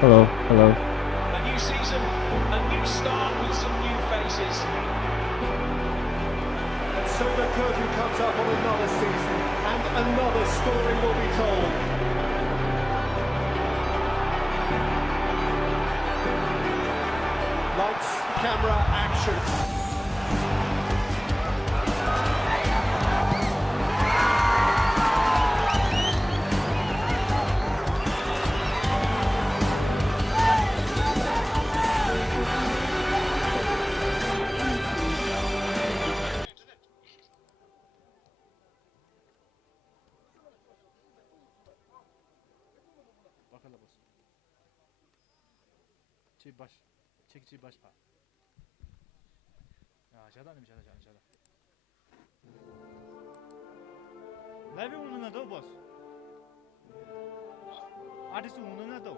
Hello, hello. A new season, a new start with some new faces. And so the curtain comes up on another season, and another story will be told. Lights, camera, action. baş. Çekici baş pa. Aşağıdan mı aşağıda. Live उन्होंने दो boss. Artist उन्होंने दो.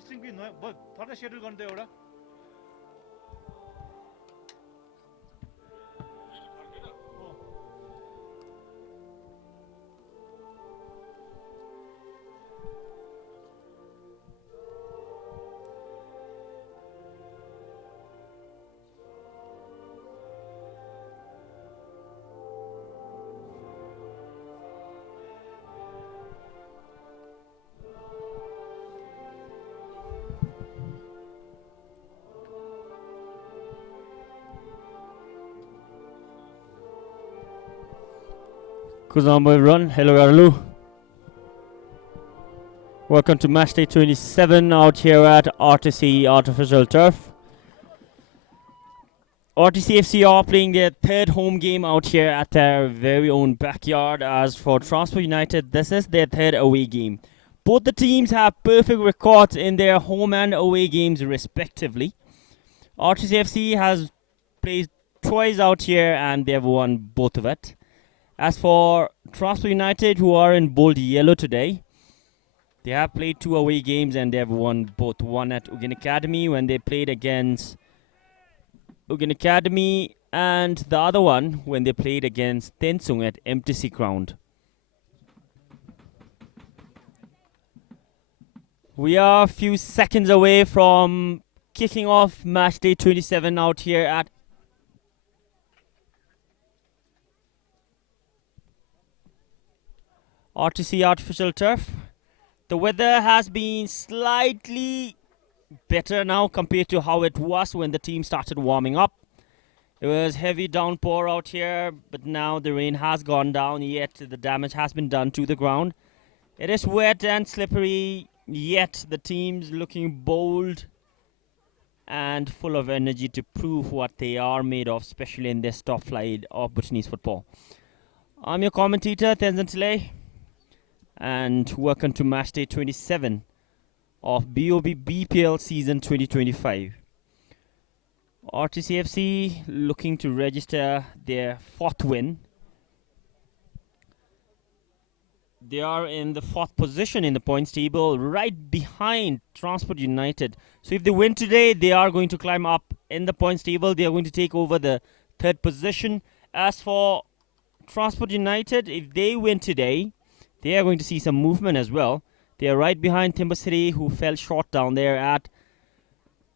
String कि नयाँ further schedule गर्नु त एउटा Good on, everyone. Hello, Arlu. Welcome to match day 27 out here at RTC Artificial Turf. RTC FC are playing their third home game out here at their very own backyard. As for Transport United, this is their third away game. Both the teams have perfect records in their home and away games respectively. RTC FC has played twice out here and they've won both of it. As for Transport United, who are in bold yellow today, they have played two away games and they have won both. One at Ugin Academy when they played against Ugin Academy, and the other one when they played against Tensung at MTC Ground. We are a few seconds away from kicking off match day 27 out here at RTC Artificial Turf. The weather has been slightly better now compared to how it was when the team started warming up. It was heavy downpour out here, but now the rain has gone down, yet the damage has been done to the ground. It is wet and slippery, yet the team's looking bold and full of energy to prove what they are made of, especially in this top flight of Bhutanese football. I'm your commentator, Tenzin Tile, and welcome to match day 27 of BOB BPL season 2025. RTCFC looking to register their fourth win. They are in the fourth position in the points table, right behind Transport United. So if they win today, they are going to climb up in the points table. They are going to take over the third position. As for Transport United, if they win today, they are going to see some movement as well. They are right behind Timber City, who fell short down there at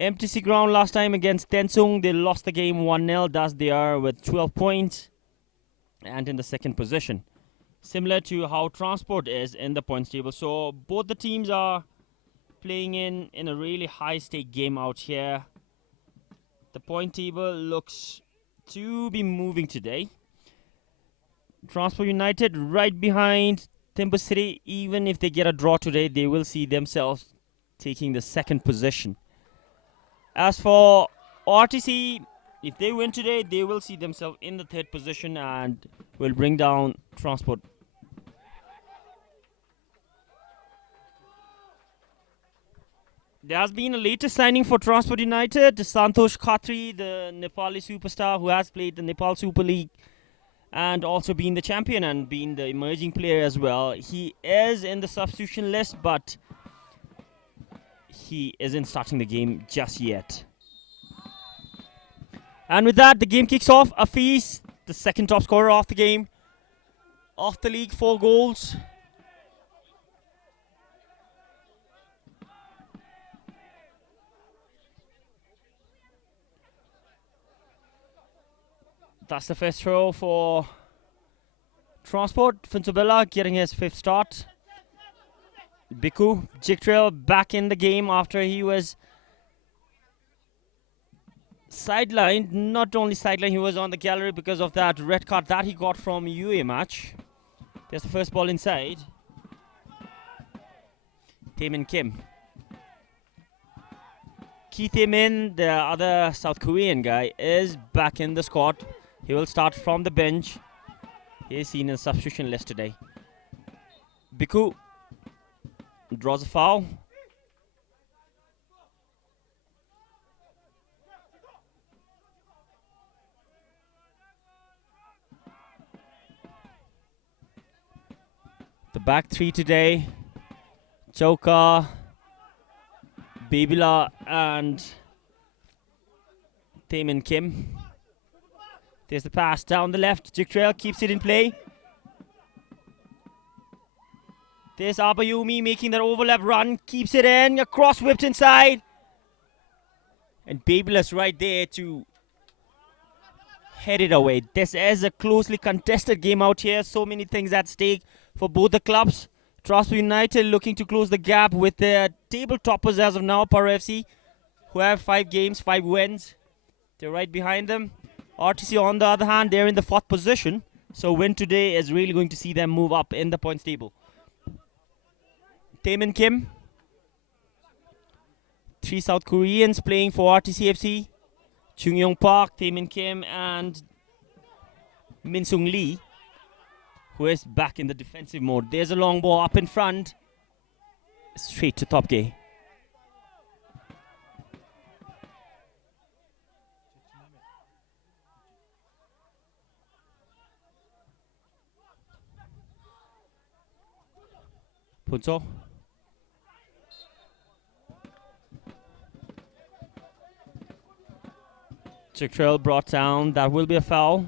MTC Ground last time against Tensung. They lost the game 1-0, thus they are with 12 points and in the second position. Similar to how Transport is in the points table. So both the teams are playing in a really high-stake game out here. The point table looks to be moving today. Transport United right behind Timber City. Even if they get a draw today, they will see themselves taking the second position. As for RTC, if they win today, they will see themselves in the third position and will bring down Transport. There has been a latest signing for Transport United, Santosh Khatri, the Nepali superstar who has played the Nepal Super League and also been the champion and been the emerging player as well. He is in the substitution list, but he isn't starting the game just yet. And with that, the game kicks off. Afeez, the second top scorer of the game, of the league, 4 goals. That's the first throw for Transport. Finsubella getting his 5th start. Biku Jigtrail back in the game after he was sidelined. Not only sidelined, he was on the gallery because of that red card that he got from UA match. There's the first ball inside. Taemin Kim. Ki Taemin, the other South Korean guy, is back in the squad. He will start from the bench. He is seen in the substitution list today. Biku draws a foul. The back 3 today: Choka, Babila, and Taemin Kim. There's the pass down the left. Jigtrail keeps it in play. There's Abayumi making that overlap run. Keeps it in. Across, whipped inside. And Babyla's right there to head it away. This is a closely contested game out here. So many things at stake for both the clubs. Transport United looking to close the gap with their table toppers as of now, Paro FC, who have 5 games, 5 wins. They're right behind them. RTC, on the other hand, they're in the 4th position. So win today is really going to see them move up in the points table. Taemin Kim. 3 South Koreans playing for RTC FC. Chung Yong Park, Taemin Kim, and Min Sung Lee, who is back in the defensive mode. There's a long ball up in front. Straight to Top Gay. Punso. Jigtrail brought down. That will be a foul.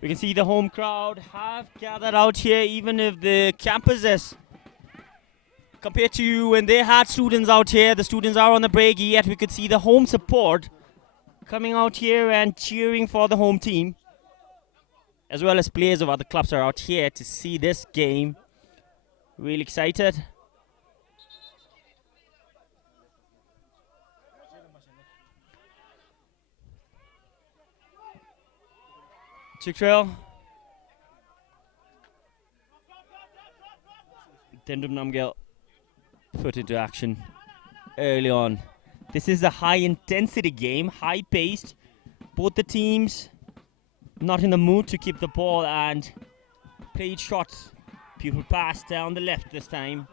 We can see the home crowd have gathered out here, even if the campus is, compared to when they had students out here, the students are on the break, yet we could see the home support coming out here and cheering for the home team, as well as players of other clubs are out here to see this game. Really excited. Jigtrail. Dendum Namgyal put into action early on. This is a high intensity game, high paced. Both the teams not in the mood to keep the ball and played shots. Beautiful pass down the left this time.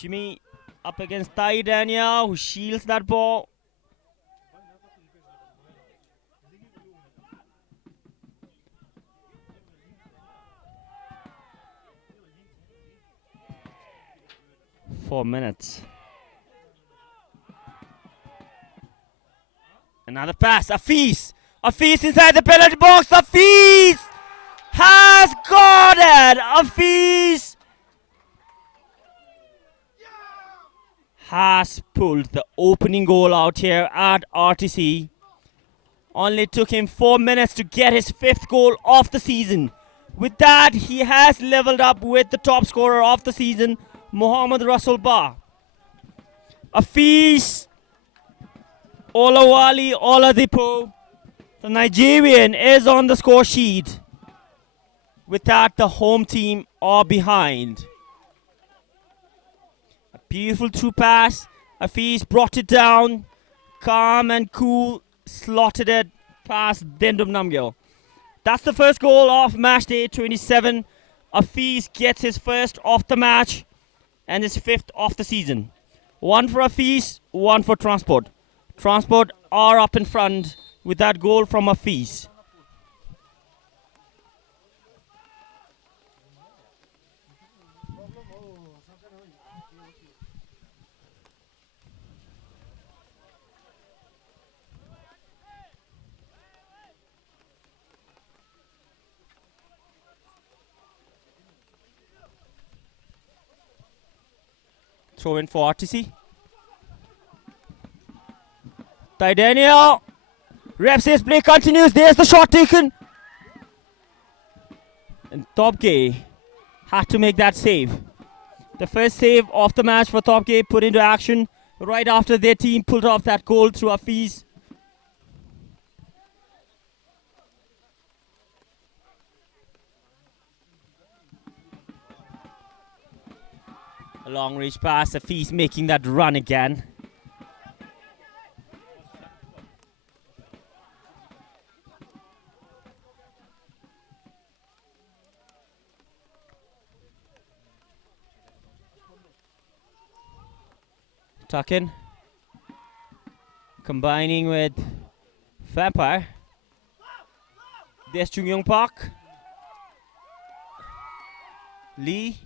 Jimmy up against Tai Daniel, who shields that ball. Four minutes. Another pass. Afeez inside the penalty box. Afeez has got it. Afeez has pulled the opening goal out here at RTC. Only took him 4 minutes to get his 5th goal of the season. With that, he has leveled up with the top scorer of the season, Mohammad Rasul Ba. Afeez Olawale Oladipo, the Nigerian, is on the score sheet. With that, the home team are behind. A beautiful through pass. Afeez brought it down. Calm and cool. Slotted it past Dendum Namgyal. That's the first goal of match day 27. Afeez gets his first of the match and his 5th of the season. One for Afeez, one for Transport. Transport are up in front with that goal from Hafiz. Throw in for RTC. Daniel. Ref says play continues. There's the shot taken. And Topke had to make that save. The first save of the match for Topke, put into action right after their team pulled off that goal through Hafiz. A long reach pass, Hafiz making that run again. Tuck in. Combining with Vampire. There's Chung Yong Park. Lee.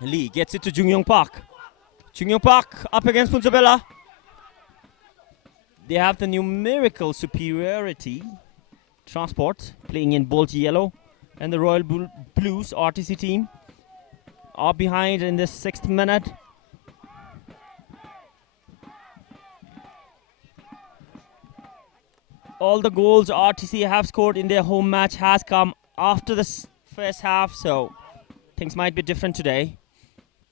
Lee gets it to Jung Yong Park. Jung Yong Park up against Punsabella. They have the numerical superiority. Transport playing in bold yellow. And the Royal Blues RTC team are behind in the 6th minute. All the goals RTC have scored in their home match has come after the first half, so things might be different today.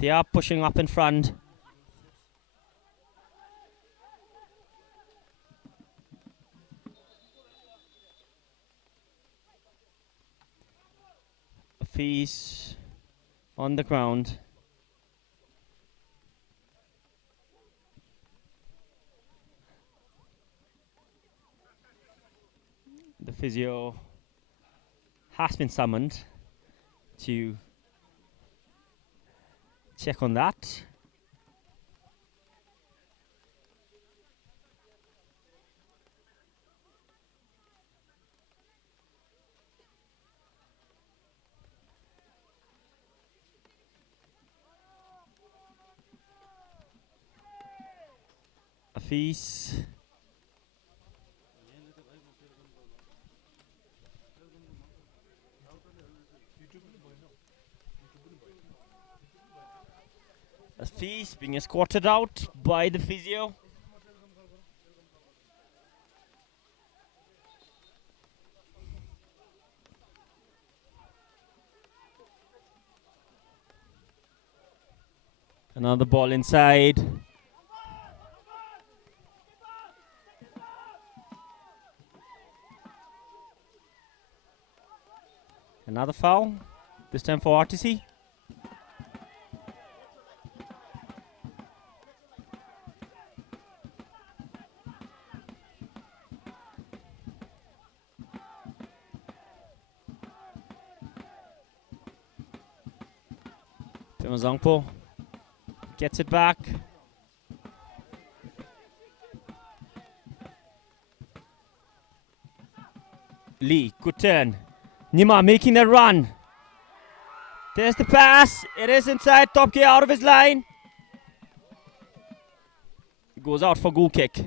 They are pushing up in front. Hafiz on the ground. The physio has been summoned to check on that. Hafiz. Hafiz being escorted out by the physio. Another ball inside. Another foul, this time for RTC. Zangpo gets it back. Lee, good turn. Nima making the run. There's the pass. It is inside. Topke out of his line. Goes out for goal kick.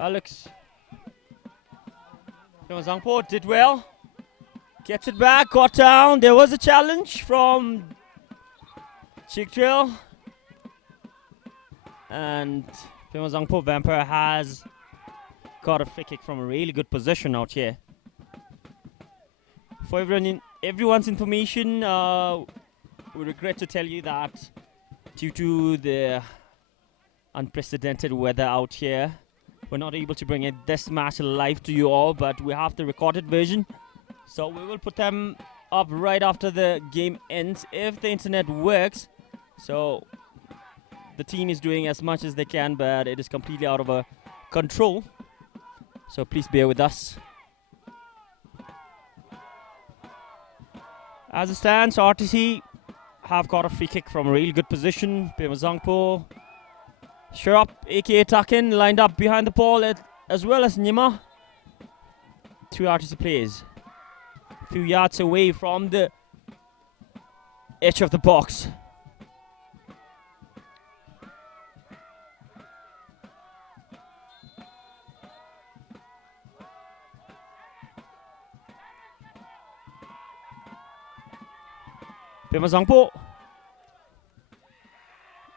Alex Zangpo did well. Gets it back, got down. There was a challenge from Chiktril. And Zangpo Vampire has got a free kick from a really good position out here. For everyone's information, we regret to tell you that due to the unprecedented weather out here, We're not able to bring it this match live to you all, but we have the recorded version. So we will put them up right after the game ends if the internet works. So the team is doing as much as they can, but it is completely out of our control. So please bear with us. As it stands, RTC have got a free kick from a really good position. Pemazangpo, Sharap, aka Takin, lined up behind the ball as well as Nima. Two RTC players. A few yards away from the edge of the box. Pemazangpo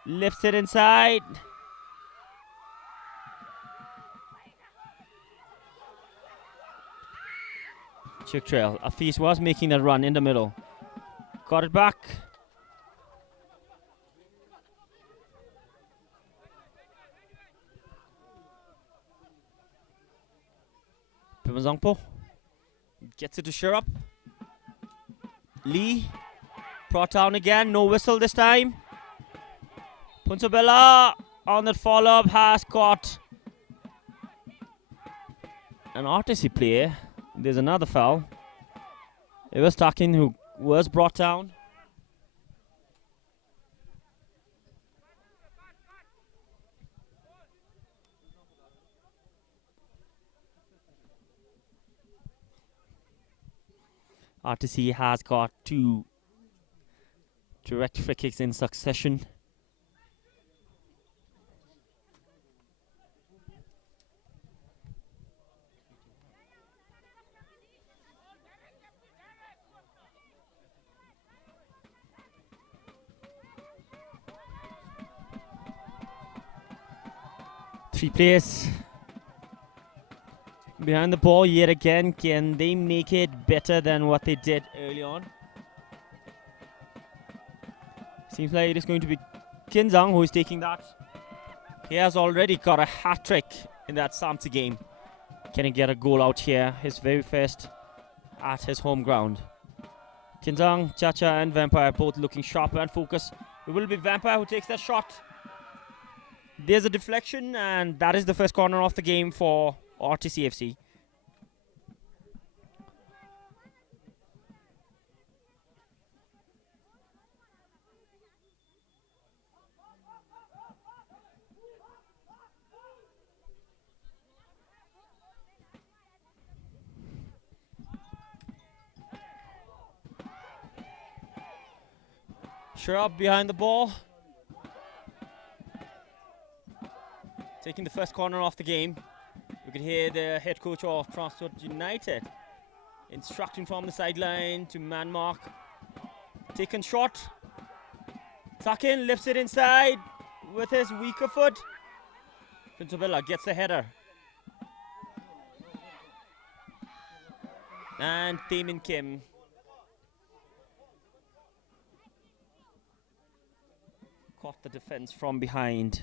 lifts it inside. Check trail. Afis was making that run in the middle. Got it back. Pemazangpo gets it to Sharap. Lee brought down again. No whistle this time. Punsabella on that follow-up has got an RTC player. There's another foul. It was Takin who was brought down. RTC has got two direct free kicks in succession. Three players behind the ball yet again. Can they make it better than what they did early on? Seems like it is going to be Kinzang who is taking that. He has already got a hat-trick in that Samti game. Can he get a goal out here? His very first at his home ground. Kinzang, Chacha and Vampire both looking sharp and focused. It will be Vampire who takes that shot. There's a deflection, and that is the first corner of the game for RTCFC. Sharap behind the ball. Taking the first corner off the game. You can hear the head coach of Transport United instructing from the sideline to man mark. Taken shot. Takin lifts it inside with his weaker foot. Pintabella gets the header. And Taemin Kim caught the defense from behind.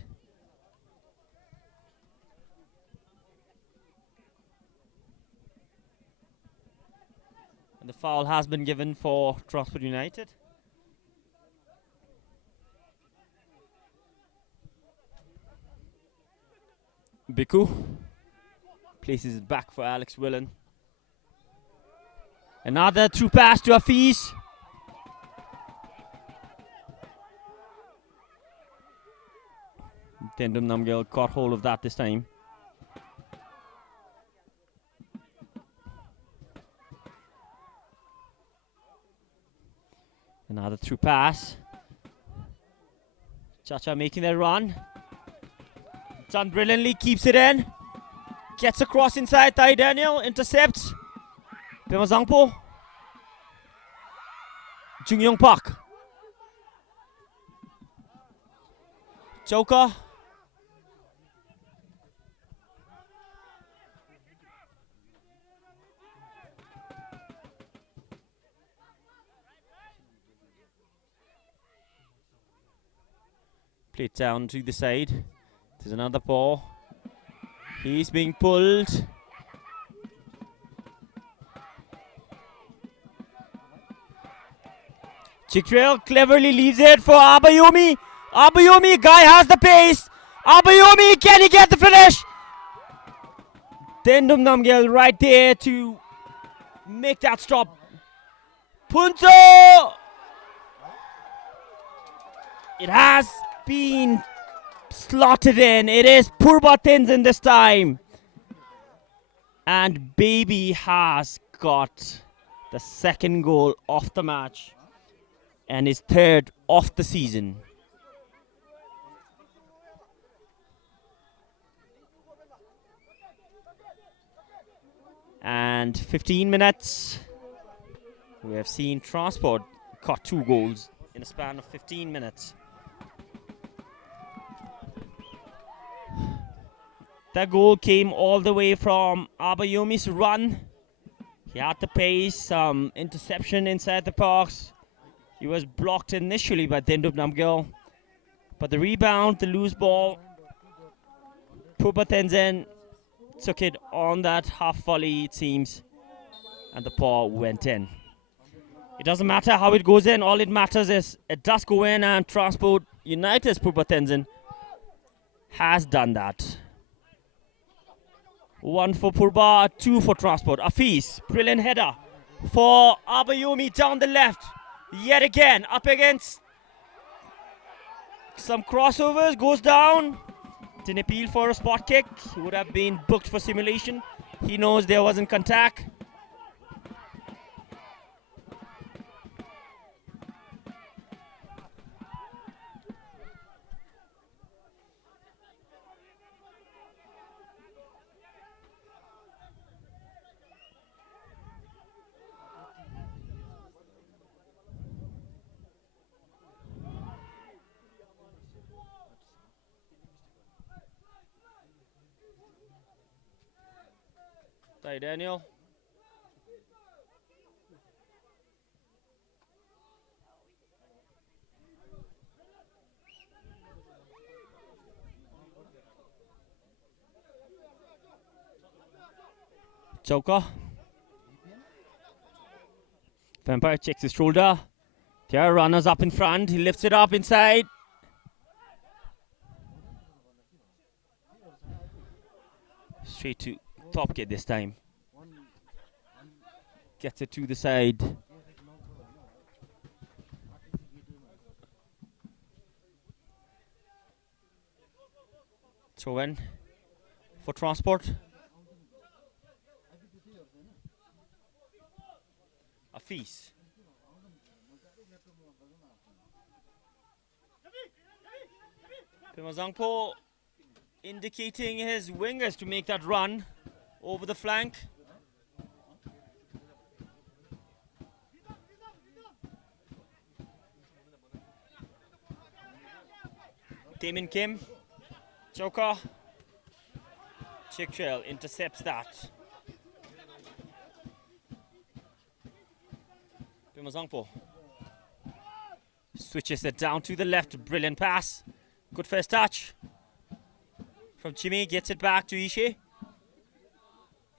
And the foul has been given for Transport United. Biku places it back for Alex Willen. Another through pass to Hafiz. Tendum Namgyal caught hold of that this time. Another through pass. Chacha making their run. Done brilliantly, keeps it in. Gets across inside, Tai Daniel intercepts. Pemazangpo. Jung Yong Park. Choka. Played down to the side. There's another ball. He's being pulled. Chikrel cleverly leaves it for Abayomi. Abayomi, guy has the pace. Abayomi, can he get the finish? Tendum Namgyal right there to make that stop. Punto! It has been slotted in. It is Purba Tenzin this time. And Baby has got the second goal of the match and his third of the season. And 15 minutes. We have seen Transport got 2 goals in a span of 15 minutes. That goal came all the way from Abayomi's run. He had the pace, interception inside the box. He was blocked initially by Tendub Namgyal. But the rebound, the loose ball, Purba Tenzin took it on that half volley, it seems, and the ball went in. It doesn't matter how it goes in, all it matters is it does go in, and Transport United's Purba Tenzin has done that. 1 for Purba, 2 for Transport. Afis, brilliant header for Abayomi down the left. Yet again, up against some crossovers, goes down. Didn't appeal for a spot kick. He would have been booked for simulation. He knows there wasn't contact. Sorry, Daniel. Joker. Vampire checks his shoulder. There are runners up in front. He lifts it up inside. Straight to top kid this time. Gets it to the side. Throw in for Transport. Afis. Pimazangpo indicating his wingers to make that run over the flank. Taemin Kim, Joker, Chicktrail intercepts that. Pimazangpo switches it down to the left, brilliant pass. Good first touch from Jimmy, gets it back to Ishe.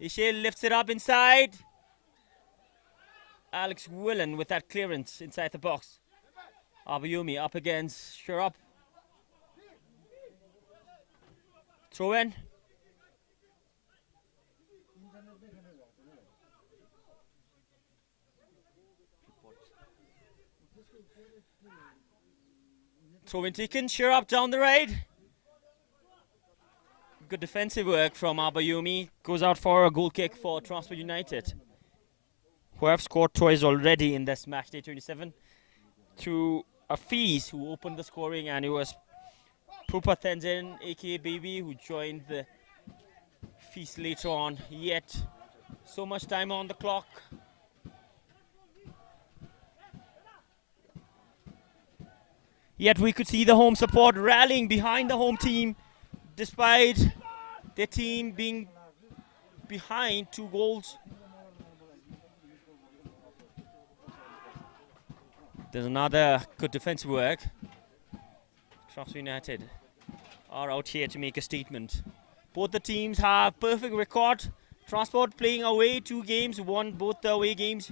Ishe lifts it up inside. Alex Willen with that clearance inside the box. Abayomi up against Shurup. Throw in. Throw in taken, Shurup down the right. Good defensive work from Abayomi. Goes out for a goal kick for Transport United, who have scored twice already in this match day 27. Through Afis, who opened the scoring, and it was Purba Tenzin, aka Baby, who joined the feast later on. Yet, so much time on the clock. Yet we could see the home support rallying behind the home team, despite their team being behind 2 goals. There's another good defensive work. Transport United are out here to make a statement. Both the teams have perfect record. Transport playing away 2 games, won both the away games.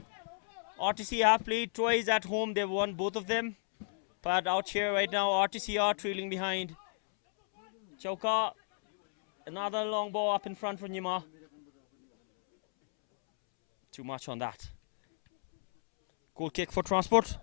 RTC have played twice at home, they've won both of them. But out here right now, RTC are trailing behind. Chauka, another long ball up in front for Nima. Too much on that. Goal kick for Transport.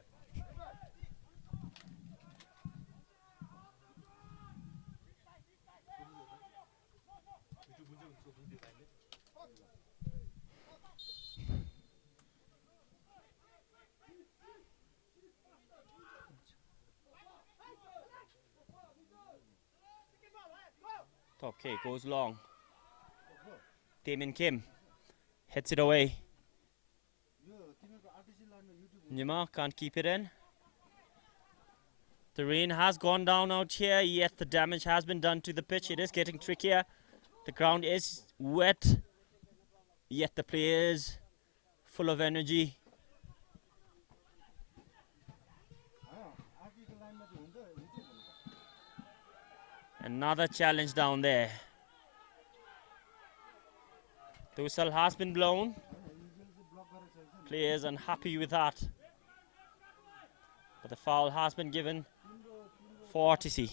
Okay, goes long. Damon Kim hits it away. Nima can't keep it in. The rain has gone down out here, yet the damage has been done to the pitch. It is getting trickier. The ground is wet, yet the players full of energy. Another challenge down there. The whistle has been blown. Players unhappy with that. But the foul has been given for RTC.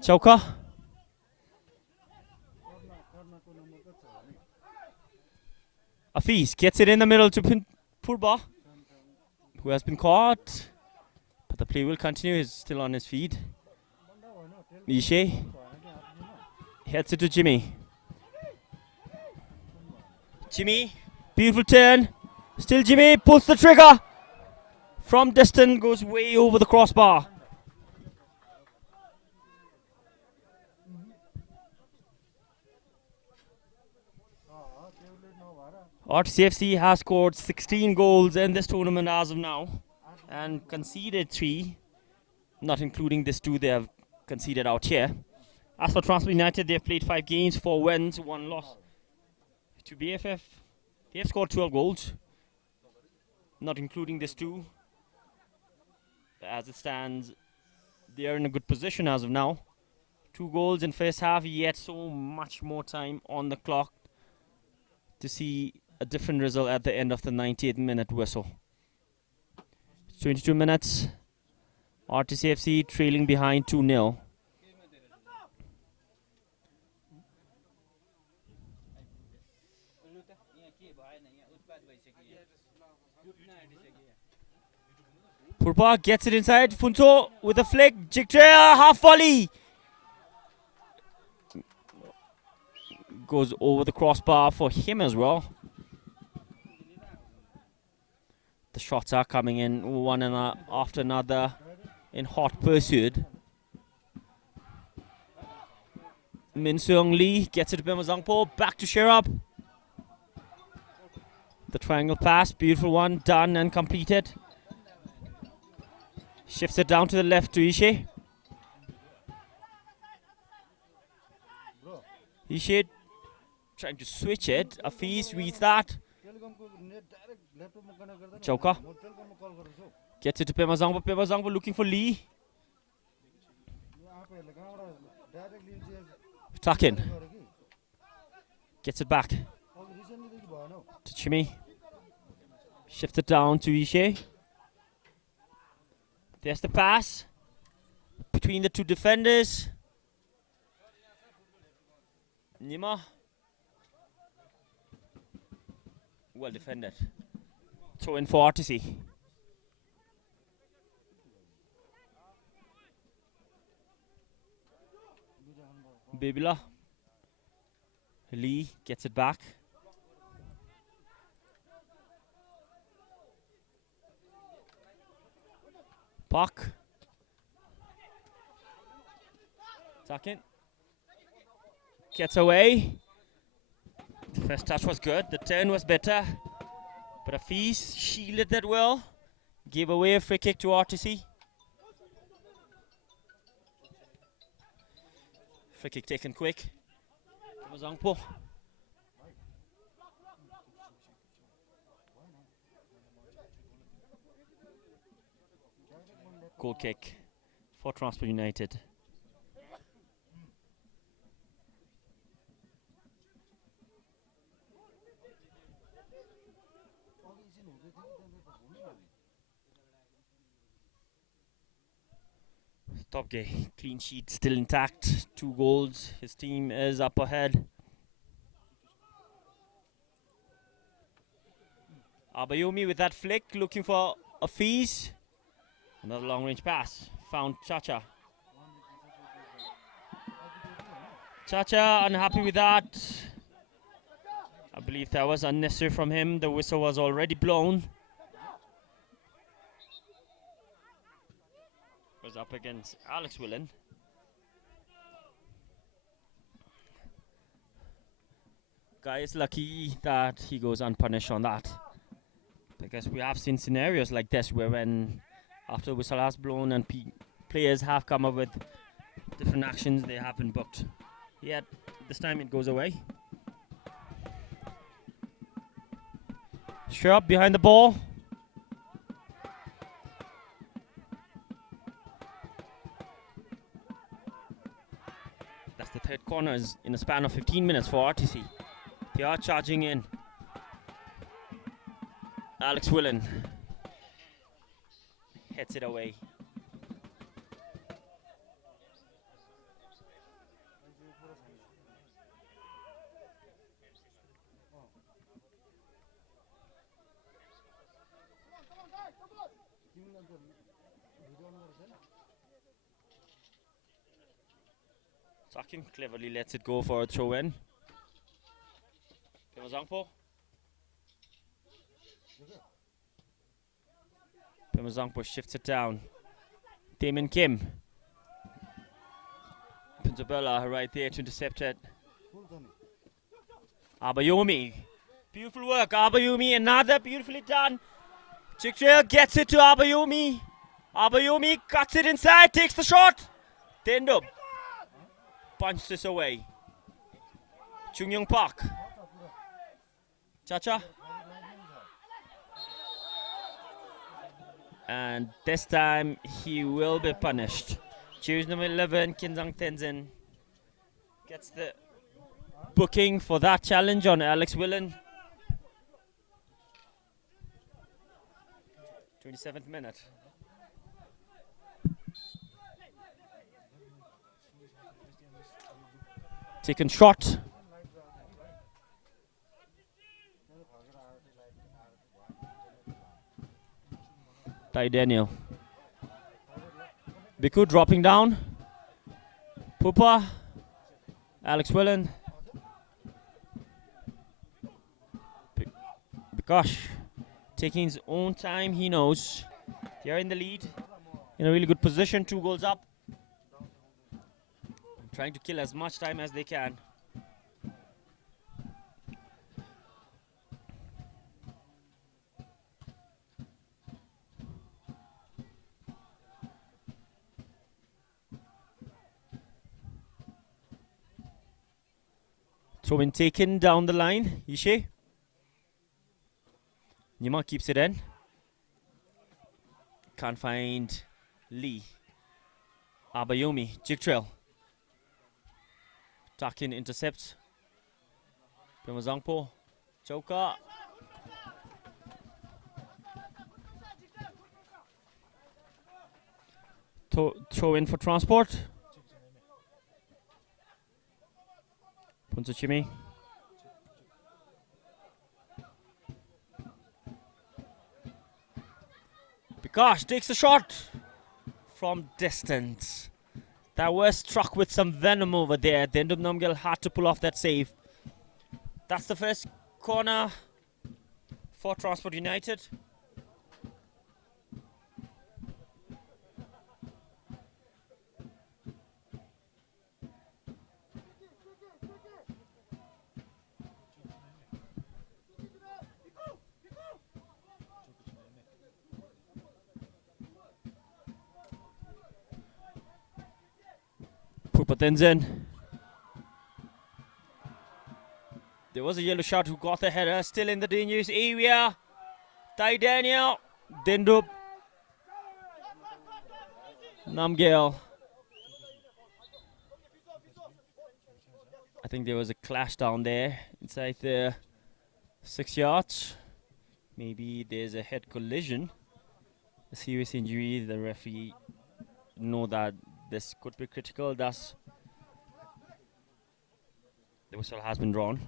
Chauka. Afiz gets it in the middle to Purba, who has been caught. But the play will continue. He's still on his feet. Ishe heads it to Jimmy. Jimmy, beautiful turn. Still Jimmy pulls the trigger. From distance, goes way over the crossbar. RTCFC has scored 16 goals in this tournament as of now and conceded 3, not including this 2 they have conceded out here. As for Transport United, they have played 5 games, 4 wins, 1 loss. To BFF, they have scored 12 goals, not including this 2. As it stands, they are in a good position as of now. 2 goals in first half, yet so much more time on the clock to see a different result at the end of the 98th minute whistle. 22 minutes. RTCFC trailing behind 2-0. Purba gets it inside. Funto with a flick. Jigtrea half volley. Goes over the crossbar for him as well. The shots are coming in one after another in hot pursuit. Min Seung Lee gets it to Pema Zangpo. Back to Sherab. The triangle pass, beautiful one, done and completed. Shifts it down to the left to Ishe. Ishe trying to switch it. Afiz reads that. Chauka gets it to Pema Zangpo. Pema Zangpo looking for Lee. Tuck in. Gets it back to Chimi. Shift it down to Ishe. There's the pass between the 2 defenders. Nima. Well defended. Throw in for RTC. Babila. Lee gets it back. Puck. Second. Gets away. The first touch was good. The turn was better. But Afiz shielded that well. Gave away a free kick to RTC. Free kick taken quick. Mazangpo. Goal kick for Transport United. Topgay, clean sheet still intact. 2 goals. His team is up ahead. Abayomi with that flick, looking for a fees. Another long range pass. Found Chacha. Chacha unhappy with that. I believe that was unnecessary from him. The whistle was already blown. Was up against Alex Willen. Guy is lucky that he goes unpunished on that. Because we have seen scenarios like this where when after the whistle has blown and players have come up with different actions, they have been booked. Yet this time it goes away. Sharp behind the ball. That's the third corners in a span of 15 minutes for RTC. They are charging in. Alex Willen hits it away. Sakin cleverly lets it go for a throw in. Pemazangpo. Pemazangpo shifts it down. Damon Kim. Pinzabella right there to intercept it. Abayomi. Beautiful work, Abayomi. Another beautifully done. Chiktrail gets it to Abayomi. Abayomi cuts it inside, takes the shot. Tendo punches this away. Chung Young Park. Chacha. And this time he will be punished. Choose number 11, Kinzang Tenzin. Gets the booking for that challenge on Alex Willen. 27th minute. Taken shot. Ty Daniel. Biku dropping down. Pupa. Alex Willen. Bikosh taking his own time, he knows. They're in the lead. In a really good position, 2 goals up. Trying to kill as much time as they can. Throw in taken down the line. Ishe. Nima keeps it in. Can't find Lee. Abayomi. Jigtrail. Takin intercepts. Pemazangpo. Choka. Throw in for transport. Punzuchimi. Bikosh takes a shot from distance. That was struck with some venom over there. Dendum Namgyal had to pull off that save. That's the first corner for Transport United. Pupatenzen. There was a yellow shot who got the header. Still in the dangerous area. Tai Daniel. Dendup. Namgyal. I think there was a clash down there inside the 6 yards. Maybe there's a head collision, a serious injury. The referee know that this could be critical. Thus, the whistle has been drawn.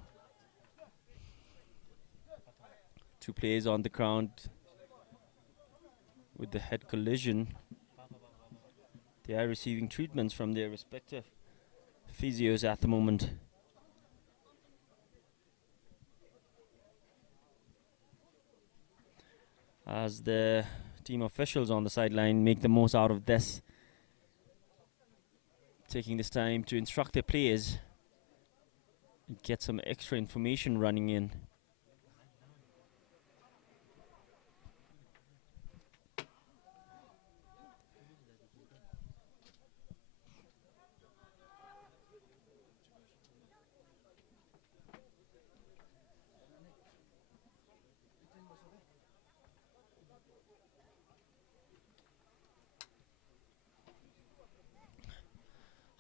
2 players on the ground with the head collision. They are receiving treatments from their respective physios at the moment. As the team officials on the sideline make the most out of this, taking this time to instruct their players and get some extra information running in.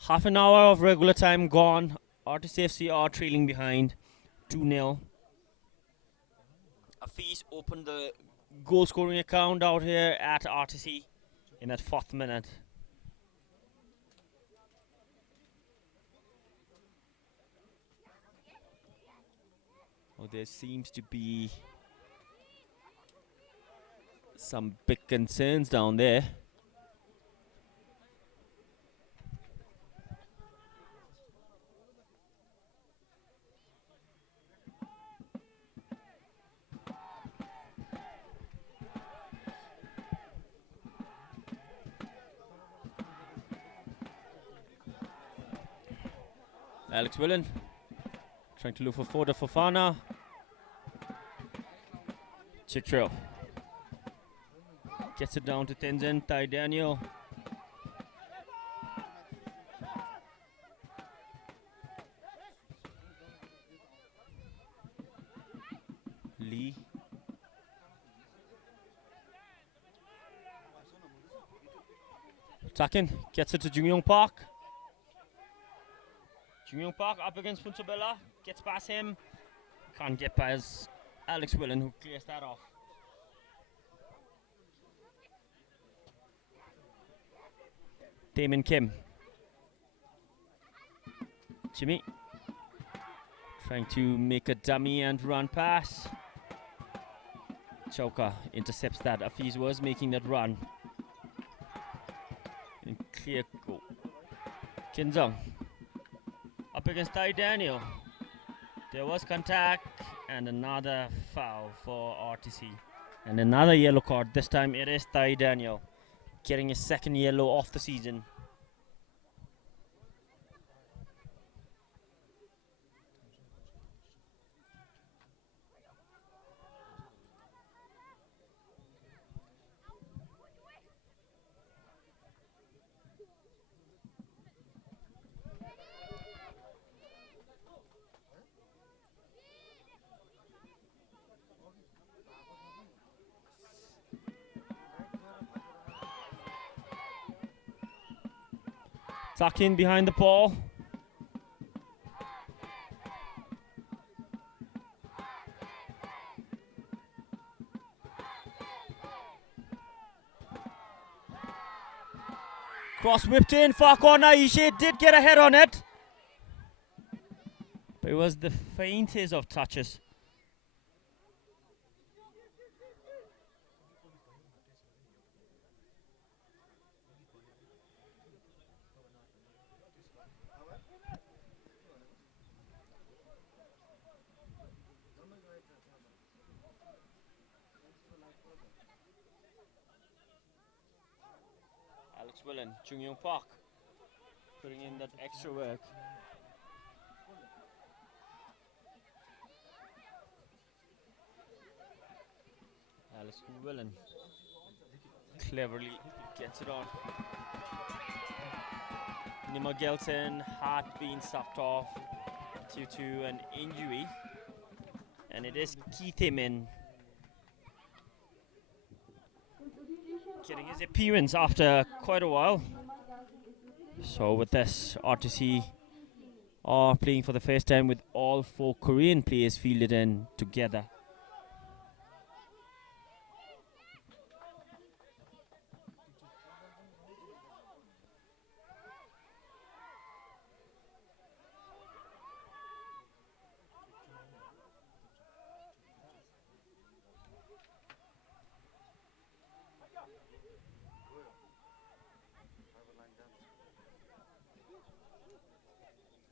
Half an hour of regular time gone. RTCFC are trailing behind 2-0. Afees opened the goal scoring account out here at RTC in that 4th minute. Oh, there seems to be some big concerns down there. Alex Willen trying to look for Foda Fofana. Chitro gets it down to Tenzin. Ty Daniel. Lee. Takin gets it to Jung Park. Jung Park up against Puntobella. Gets past him. Can't get past Alex Willen, who clears that off. Damon Kim. Jimmy trying to make a dummy and run pass. Chauka intercepts that. Afees was making that run. And clear go. Kinzong up against Ty Daniel. There was contact and another foul for RTC. And another yellow card. This time it is Ty Daniel getting his 2nd yellow of the season. Tuck in behind the ball. Cross whipped in, far corner. Ishe did get a head on it. But it was the faintest of touches. Alex Willen, Chung Yong Park, putting in that extra work. Alex Willen cleverly gets it on. Nima Gelson had been sucked off due to an injury, and it is Keith Himin Getting his appearance after quite a while. So with this, RTC are playing for the first time with all 4 Korean players fielded in together.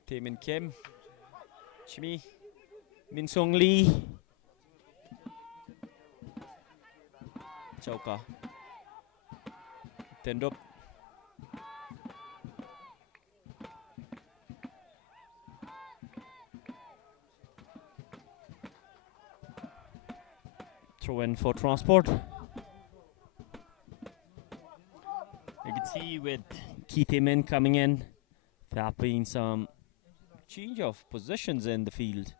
Taemin Kim, Chimi, Min Sung Lee, Chauka, Tendup, throw in for Transport. You can see with Keith Taemin coming in, there have been some change of positions in the field.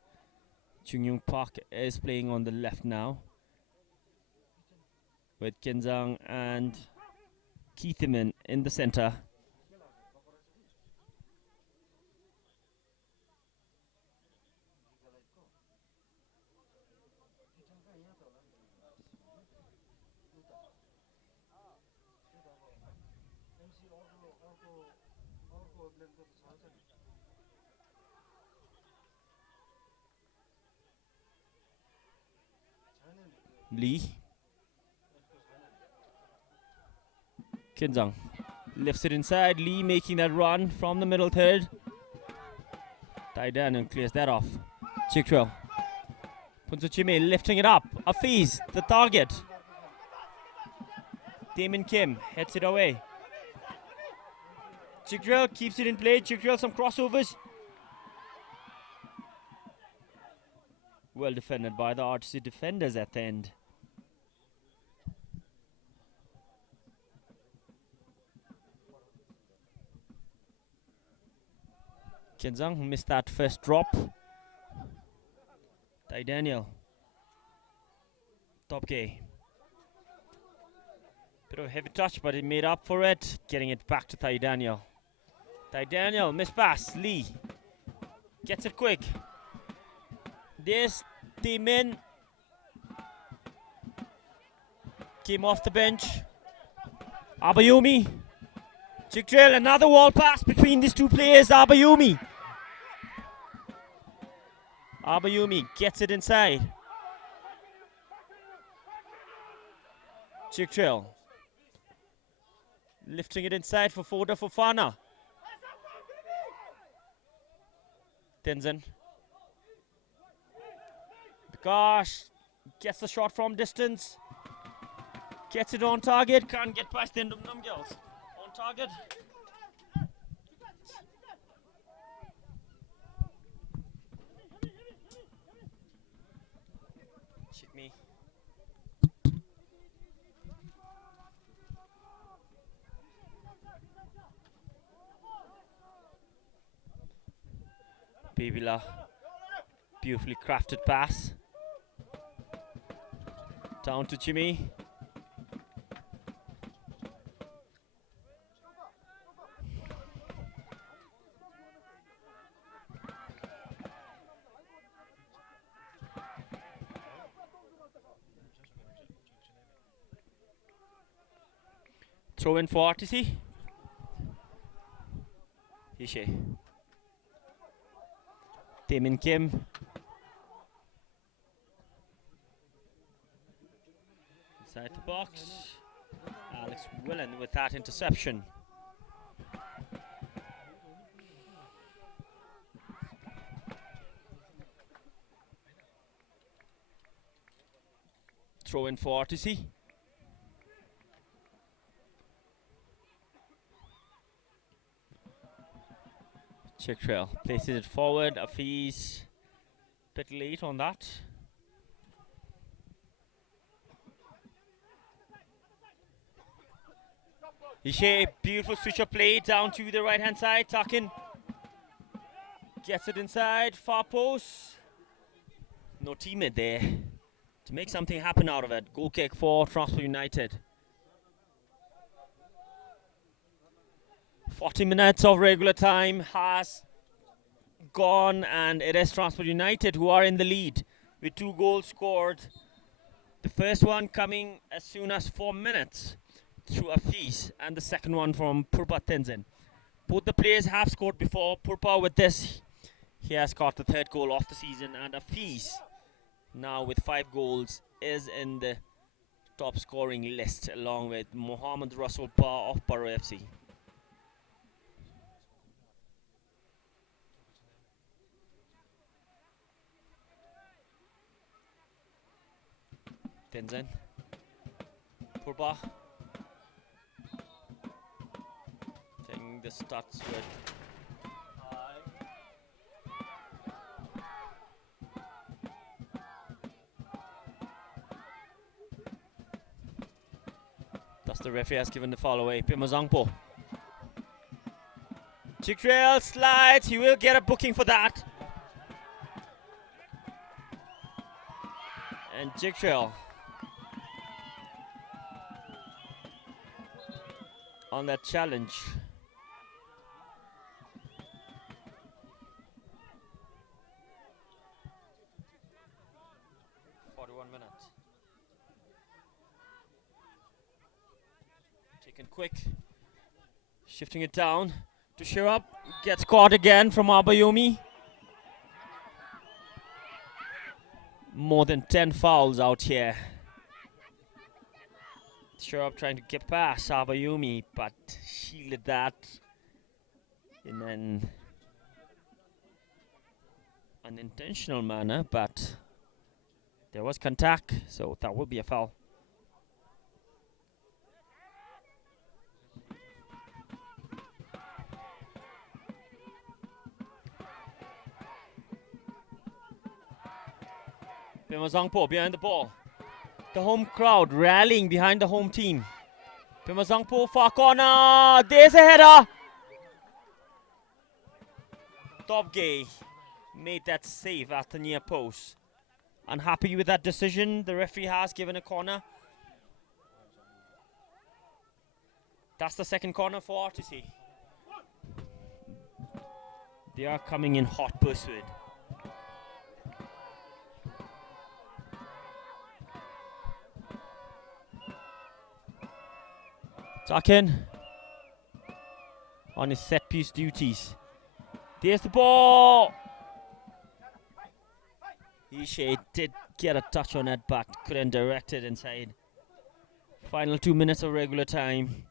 Chung Young Park is playing on the left now, with Kenzang and Keith Taemin in the center. Lee, Kenzang lifts it inside. Lee making that run from the middle third. Tai Dan and clears that off. Chiktrell. Punsuchime lifting it up. Afiz, the target. Taemin Kim heads it away. Chiktrell keeps it in play. Chiktrell some crossovers. Well defended by the RTC defenders at the end. Kenzang missed that first drop. Tai Daniel. Top K. Bit of a heavy touch, but he made up for it. Getting it back to Tai Daniel. Tai Daniel, miss pass. Lee gets it quick. This Taemin came off the bench. Abayomi. Chiktrell, another wall pass between these two players. Abayomi gets it inside. Chiktrell lifting it inside for Foda Fofana. Tenzin. Gosh, gets the shot from distance. Gets it on target. Can't get past the Ndum girls. On target. Shit me. Bibila. Beautifully crafted pass. Down to Chimi. Throw in for RTC. Ishe. Taemin Kim. Inside the box. Alex Willen with that interception. Throw in for RTC. Check trail. Places it forward. Afiz. Bit late on that. Ishe, beautiful switch of play down to the right hand side. Takin gets it inside. Far post. No teammate there to make something happen out of it. Goal kick for Transport United. 40 minutes of regular time has gone, and it is Transport United who are in the lead with 2 goals scored. The first one coming as soon as 4 minutes through a fees, and the second one from Purpa Tenzin. Both the players have scored before. Purpa with this, he has got the 3rd goal of the season, and a fees now with 5 goals is in the top scoring list along with Mohammad Rasul Pa of Paro FC. Tenzin, Purpa. I think this starts with thus the referee has given the foul away. Pimazangpo. Chiktrail slides, he will get a booking for that. And Chiktrail on that challenge. Taken quick. Shifting it down to Shirab. Gets caught again from Abayomi. More than 10 fouls out here. Shirab trying to get past Abayomi, but shielded that in an unintentional manner, but there was contact, so that would be a foul. Pimazangpo behind the ball. The home crowd rallying behind the home team. Pimazangpo far corner. There's a header. Topgay made that save at the near post. Unhappy with that decision. The referee has given a corner. That's the second corner for RTC. They are coming in hot pursuit. Takin on his set piece duties. There's the ball. Ishe did get a touch on it, but couldn't direct it inside. Final 2 minutes of regular time.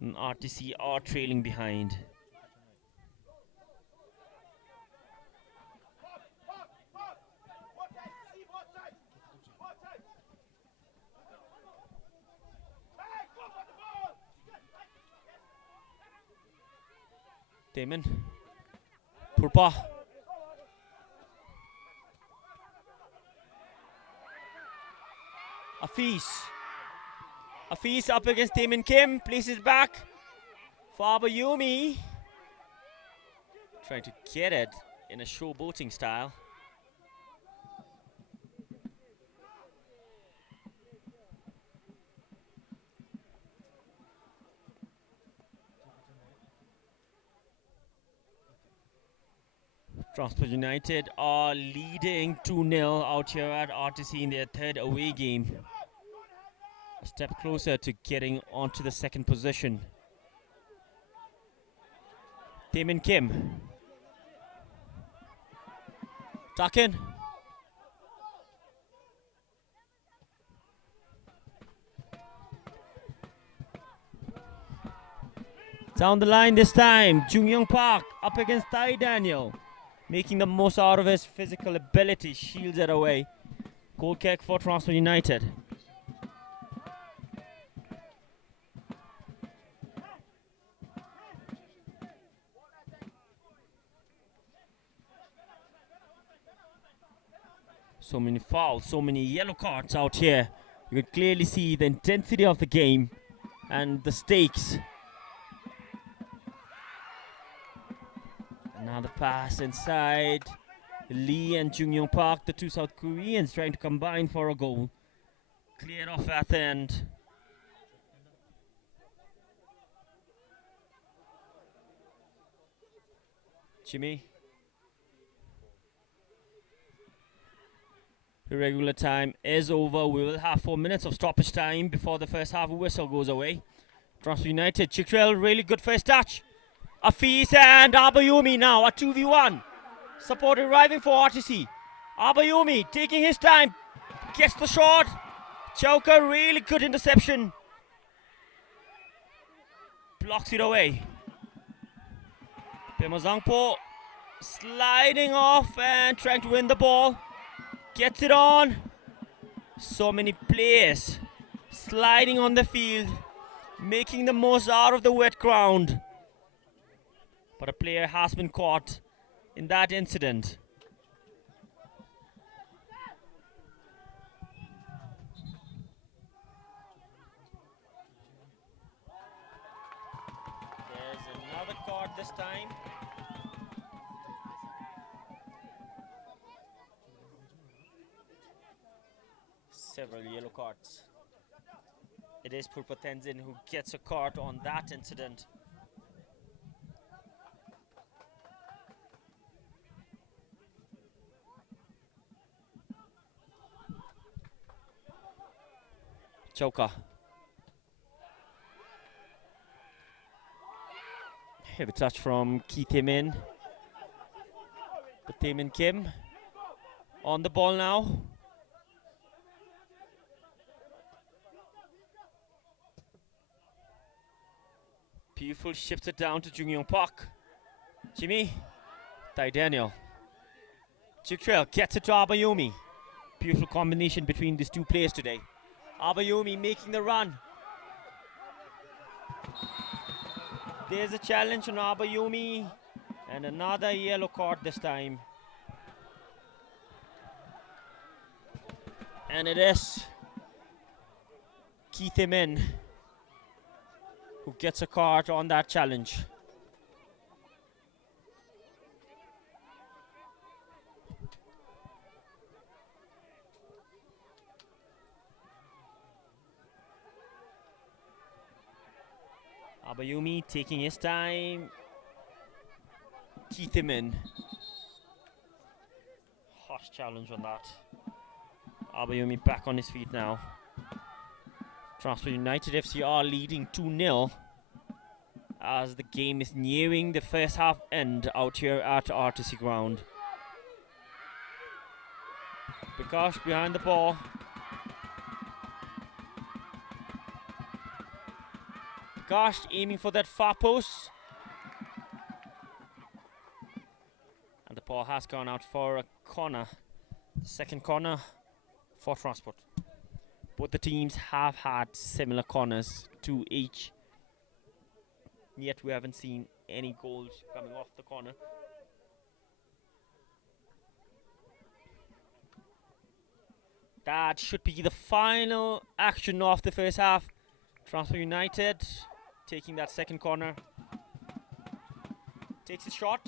And RTC are trailing behind. Damon. Purpa. Afis up against Damon Kim. Places back for Abayomi. Trying to get it in a showboating style. Transport United are leading 2-0 out here at RTC in their 3rd away game. A step closer to getting onto the 2nd position. Damon Kim. Takin. Down the line this time. Jung Young Park up against Tai Daniel. Making the most out of his physical ability, shields it away. Goal kick for Transport United. So many fouls, so many yellow cards out here. You can clearly see the intensity of the game and the stakes. Another pass inside. Lee and Jung Young Park, the 2 South Koreans, trying to combine for a goal. Cleared off at the end. Jimmy. The regular time is over. We will have 4 minutes of stoppage time before the first half whistle goes away. Transfer United, Chickrell, really good first touch. Afis and Abayomi now, a 2v1. Support arriving for RTC. Abayomi taking his time, gets the shot. Chauka, really good interception. Blocks it away. Pemazangpo sliding off and trying to win the ball. Gets it on. So many players sliding on the field, making the most out of the wet ground. But a player has been caught in that incident. There's another card this time. Several yellow cards. It is Purpa Tenzin who gets a card on that incident. Choka. Heavy touch from Ki Taemin. But Taemin Kim on the ball now. Beautiful, shifts it down to Jungyoung Park. Jimmy, Tai Daniel. Chickrell gets it to Abayomi. Beautiful combination between these two players today. Abayomi making the run. There's a challenge on Abayomi. And another yellow card this time. And it is Keith Emin who gets a card on that challenge. Abayomi taking his time. Keith Emin. Harsh challenge on that. Abayomi back on his feet now. Transfer United FC are leading 2-0 as the game is nearing the first half end out here at RTC ground. Prakash behind the ball. Prakash aiming for that far post. And the ball has gone out for a corner. Second corner for Transport. Both the teams have had similar corners to each. Yet we haven't seen any goals coming off the corner. That should be the final action of the first half. Transfer United taking that second corner. Takes a shot.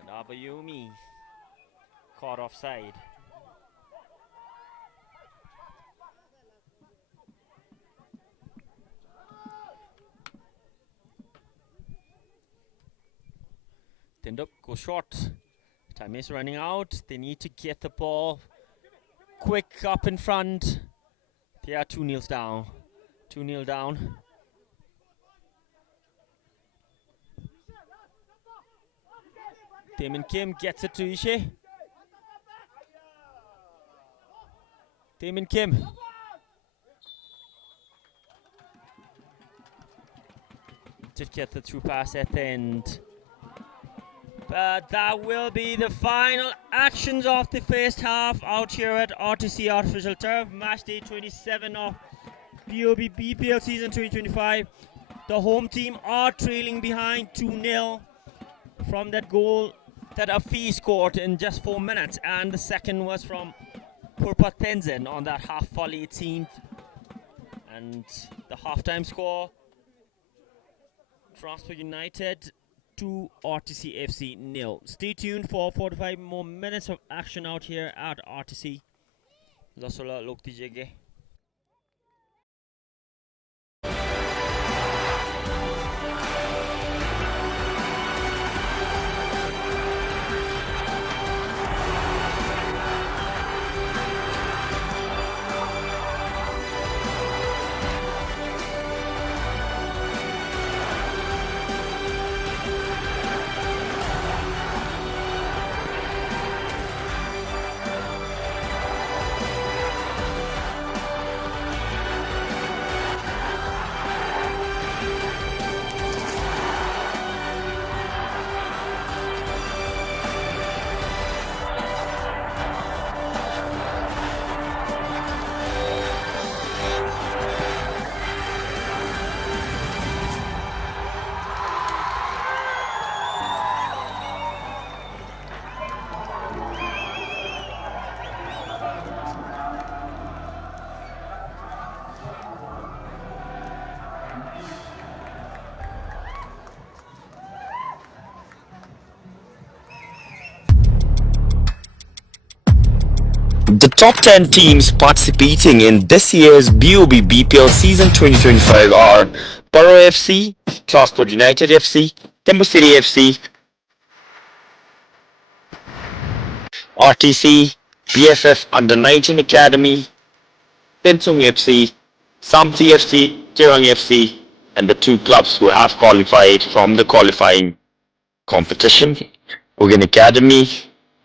And Abayomi caught offside. Tinduk goes short. Time is running out. They need to get the ball quick up in front. They are 2-0 down. 2-0 down. Taemin Kim gets it to Ishe. Taemin Kim. Did get the through pass at the end. But that will be the final actions of the first half out here at RTC Artificial Turf. Match day 27 of POB BPL season 2025. The home team are trailing behind 2-0 from that goal that Afi scored in just 4 minutes. And the second was from Purpa Tenzin on that half volley 18th. And the halftime score, Transfer United 2, RTC FC 0. Stay tuned for 45 more minutes of action out here at RTC. Lasola log dijenge. The top 10 teams participating in this year's BOB BPL season 2025 are Borough FC, Transport United FC, Tembu City FC, RTC, BFF Under 19 Academy, Tensung FC, Samti FC, Tirang FC, and the two clubs who have qualified from the qualifying competition, Ugan Academy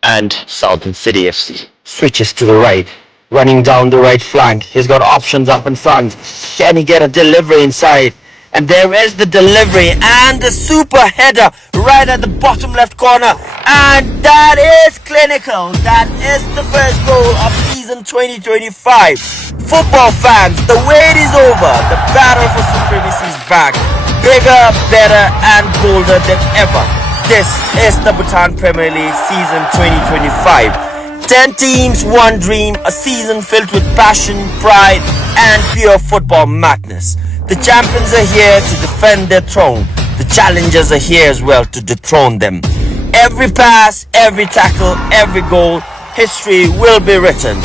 and Southern City FC. Switches to the right, running down the right flank. He's got options up in front. Can he get a delivery inside? And there is the delivery and the super header right at the bottom left corner. And that is clinical. That is the first goal of season 2025. Football fans, the wait is over. The battle for supremacy is back. Bigger, better, and bolder than ever. This is the Bhutan Premier League season 2025. 10 teams, one dream, a season filled with passion, pride, and pure football madness. The champions are here to defend their throne. The challengers are here as well to dethrone them. Every pass, every tackle, every goal, history will be written.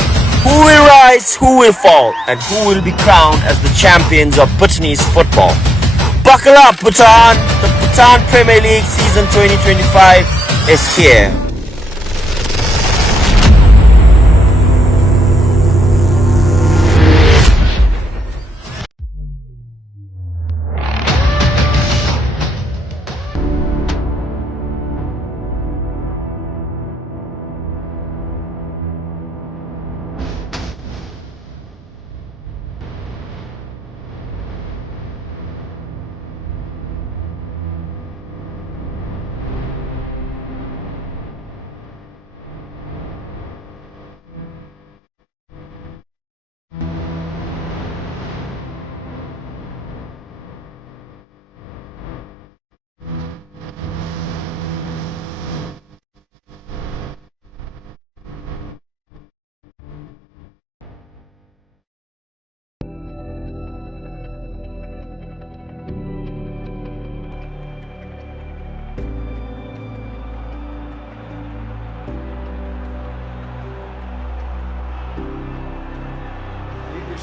Who will rise, who will fall, and who will be crowned as the champions of Bhutanese football. Buckle up, Bhutan! The Bhutan Premier League season 2025 is here.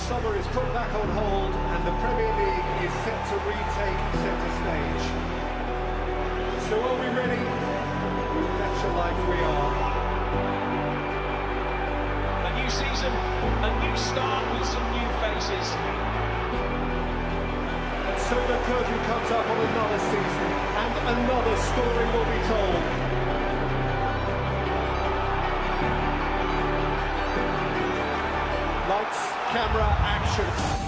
Summer is put back on hold and the Premier League is set to retake centre stage. So are we ready? With Lecture Life we are. A new season, a new start with some new faces. And so the curtain comes up on another season and another story will be told. Lights, camera, action.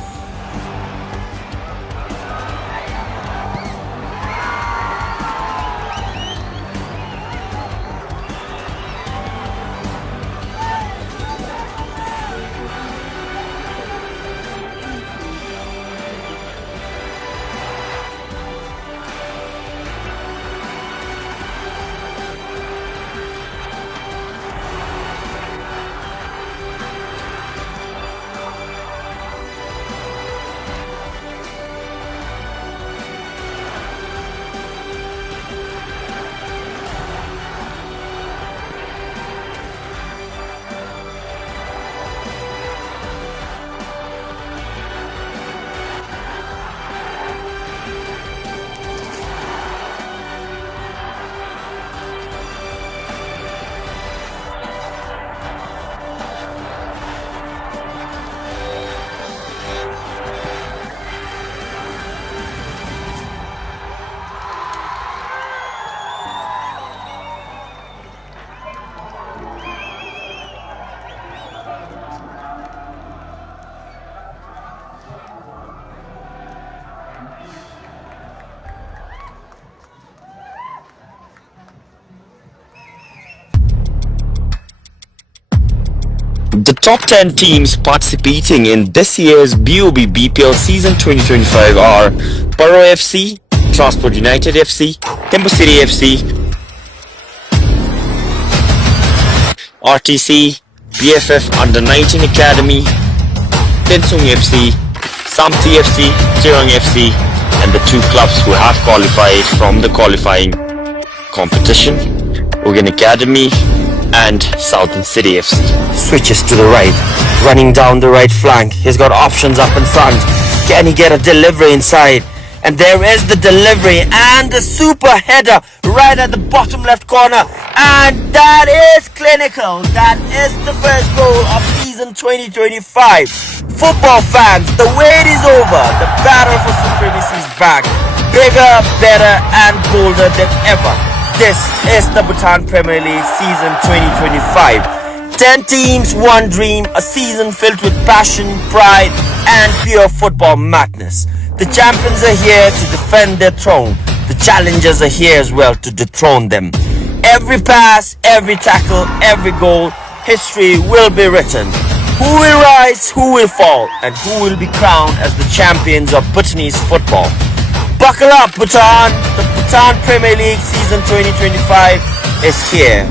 The top 10 teams participating in this year's BOB BPL season 2025 are Borough FC, Transport United FC, Tembu City FC, RTC, BFF Under 19 Academy, Tensung FC, Samti FC, Tirang FC, and the two clubs who have qualified from the qualifying competition, Ugan Academy and Southern City FC. Switches to the right, running down the right flank. He's got options up in front. Can he get a delivery inside? And there is the delivery and the super header right at the bottom left corner. And that is clinical. That is the first goal of season 2025. Football fans, the wait is over. The battle for supremacy is back. Bigger, better and bolder than ever. This is the Bhutan Premier League season 2025. 10 teams, one dream, a season filled with passion, pride and pure football madness. The champions are here to defend their throne. The challengers are here as well to dethrone them. Every pass, every tackle, every goal, history will be written. Who will rise, who will fall, and who will be crowned as the champions of Bhutanese football. Buckle up, Bhutan! The Bhutan Premier League season 2025 is here.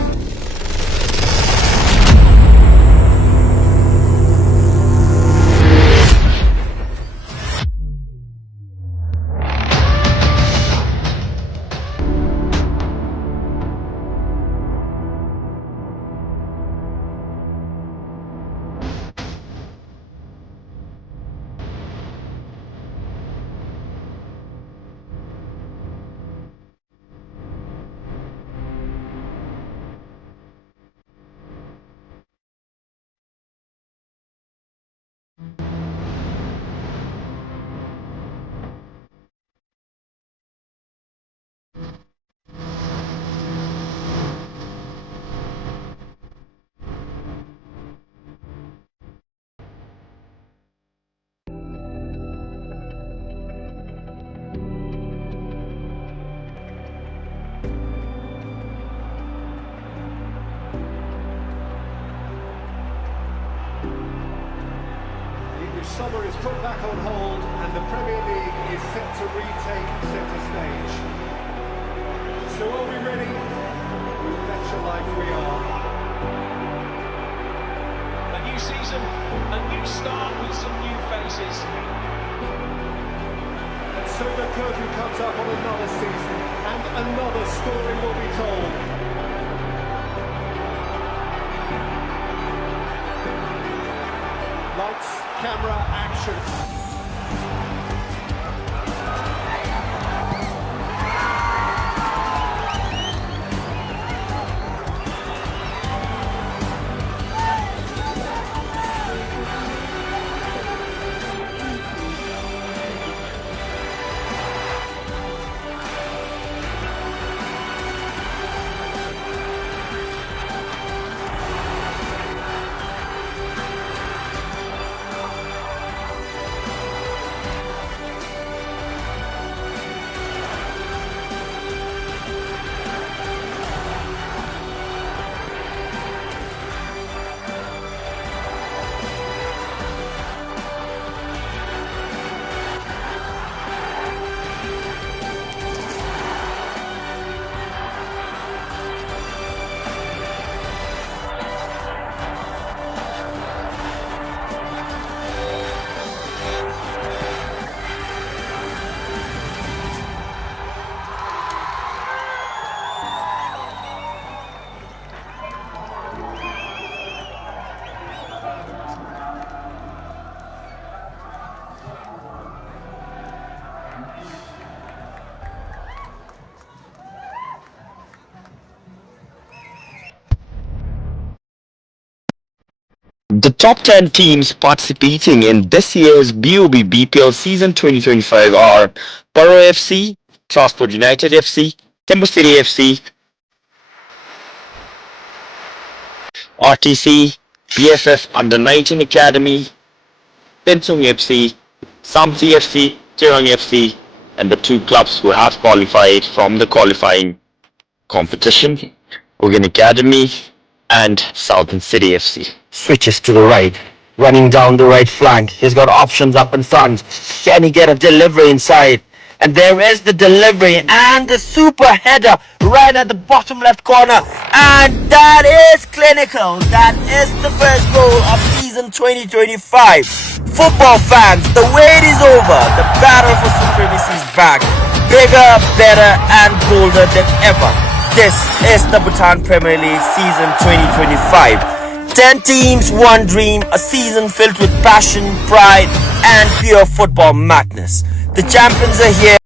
Summer is put back on hold and the Premier League is set to retake centre stage. So are we ready? Bet your life we are. A new season, a new start with some new faces. And so the curtain comes up on another season and another story will be told. Lights, camera, action. The top 10 teams participating in this year's BOB BPL season 2025 are Paro FC, Transport United FC, Timber City FC, RTC, BFF Under 19 Academy, Pensung FC, Samsi FC, Tirang FC, and the two clubs who have qualified from the qualifying competition, Ogan Academy and Southern City FC. Switches to the right, running down the right flank. He's got options up in front. Can he get a delivery inside? And there is the delivery and the super header right at the bottom left corner. And that is clinical. That is the first goal of season 2025. Football fans, the wait is over. The battle for supremacy is back. Bigger, better and bolder than ever. This is the Bhutan Premier League season 2025. 10 teams, one dream, a season filled with passion, pride, and pure football madness. The champions are here.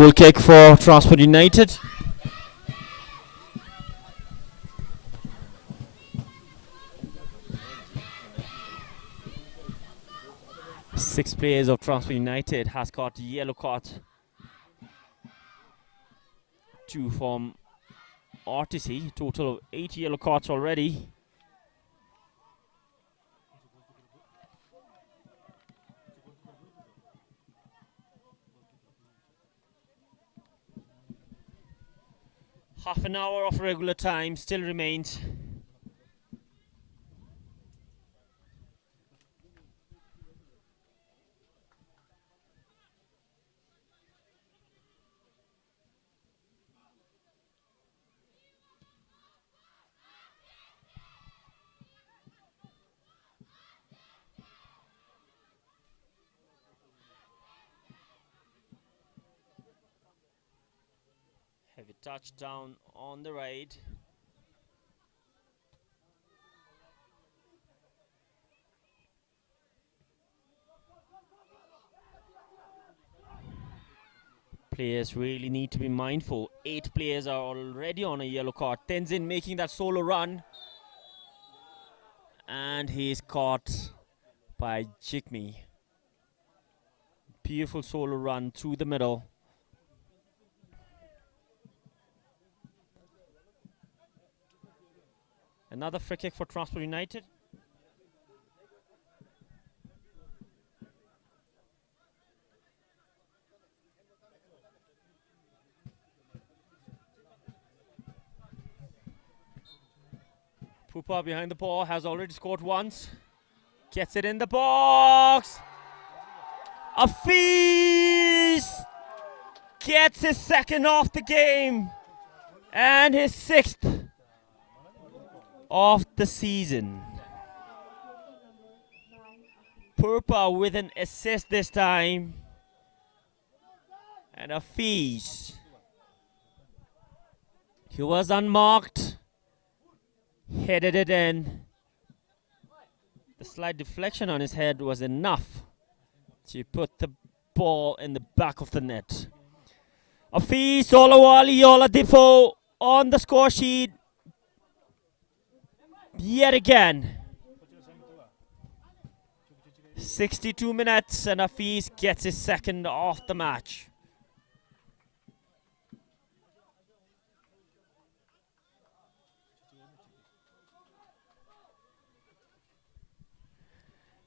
Goal kick for Transport United. Six players of Transport United has got yellow card. 2 from RTC. Total of 8 yellow cards already. Half an hour of regular time still remains. Heavy touchdown on the right. Players really need to be mindful. 8 players are already on a yellow card. Tenzin making that solo run. And he's caught by Jigme. Beautiful solo run through the middle. Another free kick for Transport United. Pupa behind the ball, has already scored once. Gets it in the box. Afiz gets his second off the game and his 6th of the season. Purpa with an assist this time. And Afiz, he was unmarked, headed it in. The slight deflection on his head was enough to put the ball in the back of the net. Afiz Olawale Oladipo on the score sheet yet again. 62 minutes and Afiz gets his second off the match.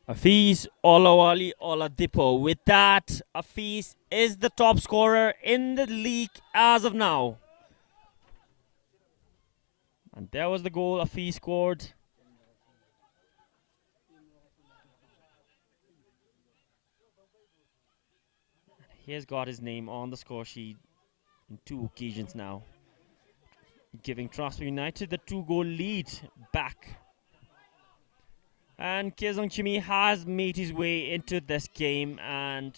Afiz Olawale Oladipo. With that, Afiz is the top scorer in the league as of now. And there was the goal Afiz scored. He has got his name on the score sheet in 2 occasions now, giving Transport United the 2-goal lead back. And Kezong Chimi has made his way into this game, and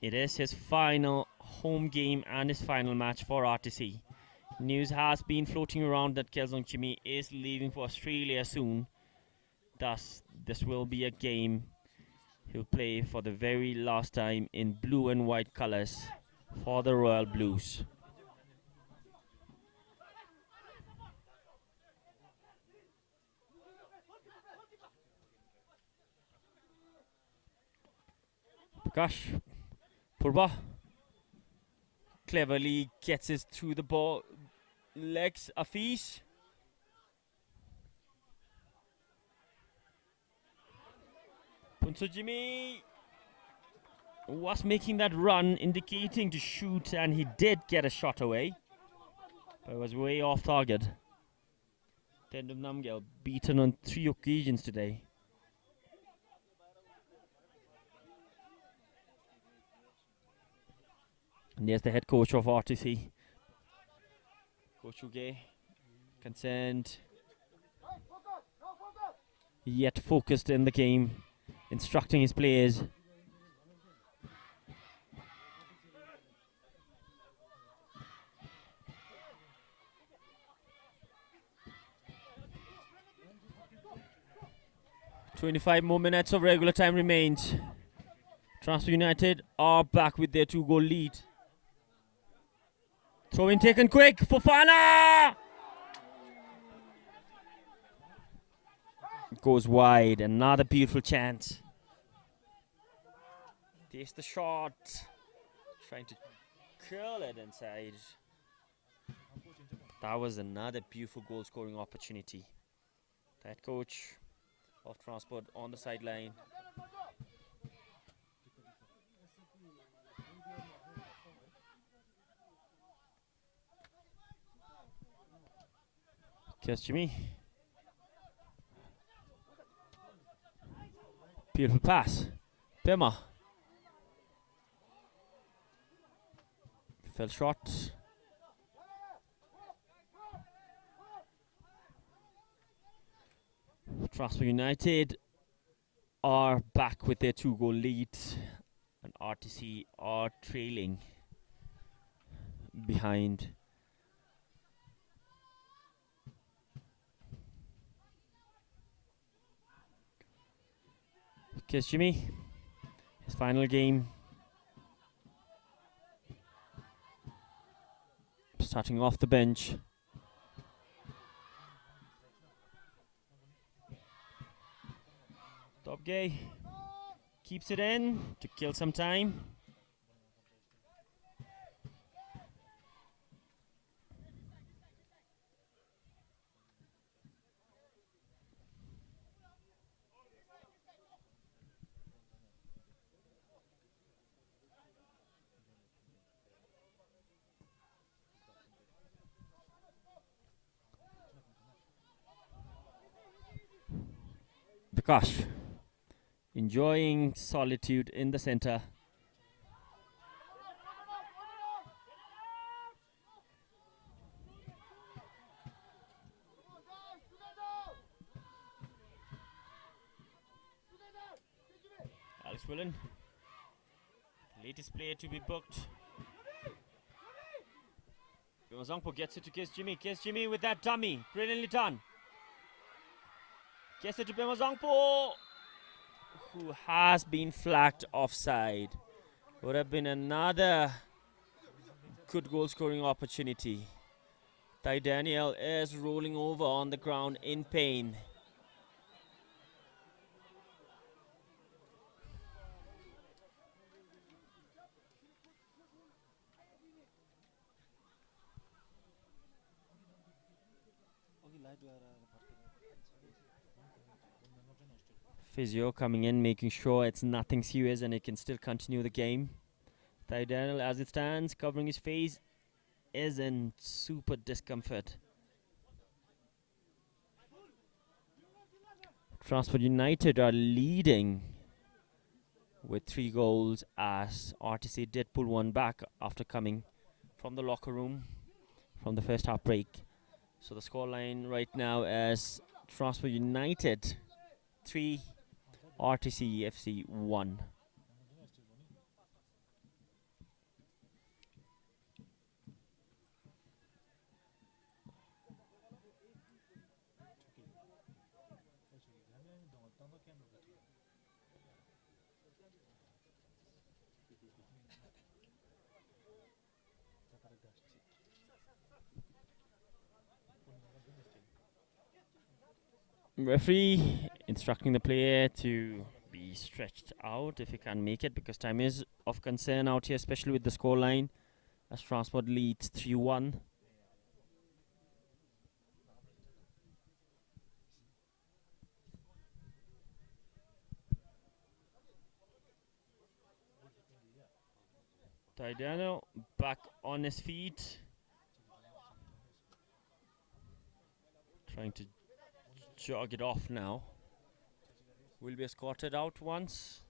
it is his final home game and his final match for RTC. News has been floating around that Kezong Chimi is leaving for Australia soon. Thus, this will be a game he'll play for the very last time in blue and white colours for the Royal Blues. Gosh, Purba cleverly gets it through the ball legs. Afiz. Punso Jimmy was making that run, indicating to shoot, and he did get a shot away, but it was way off target. Tendum Namgyal beaten on 3 occasions today. And there's the head coach of RTC, Coach Uge, concerned yet focused in the game, instructing his players. "25 more minutes of regular time remains. Transfer United are back with their 2-goal lead. Throw in taken quick. Fofana! Goes wide. Another beautiful chance. Takes the shot. Trying to curl it inside. That was another beautiful goal scoring opportunity. Head coach of Transport on the sideline. Here's Jimmy. Beautiful pass. Bema. Fell short. Transport United are back with their 2-goal lead, and RTC are trailing behind. Here's Jimmy. His final game. Starting off the bench. Top gay. Keeps it in to kill some time. Bikash enjoying solitude in the center. Alex Willen, latest player to be booked. Zongpo gets it to Kiss Jimmy. Kiss Jimmy with that dummy. Brilliantly done. Gets it to Bema Zongpo, who has been flagged offside. Would have been another good goal scoring opportunity. Ty Daniel is rolling over on the ground in pain. Physio coming in, making sure it's nothing serious and he can still continue the game. Ty Daniel, as it stands, covering his face, is in super discomfort. Transport United are leading with 3 goals as RTC did pull one back after coming from the locker room from the first half break. So the scoreline right now is Transport United 3, RTC FC 1. Referee instructing the player to be stretched out if he can't make it, because time is of concern out here, especially with the scoreline as Transport leads 3-1. Taidiano back on his feet, trying to jog it off now. Will be escorted out once.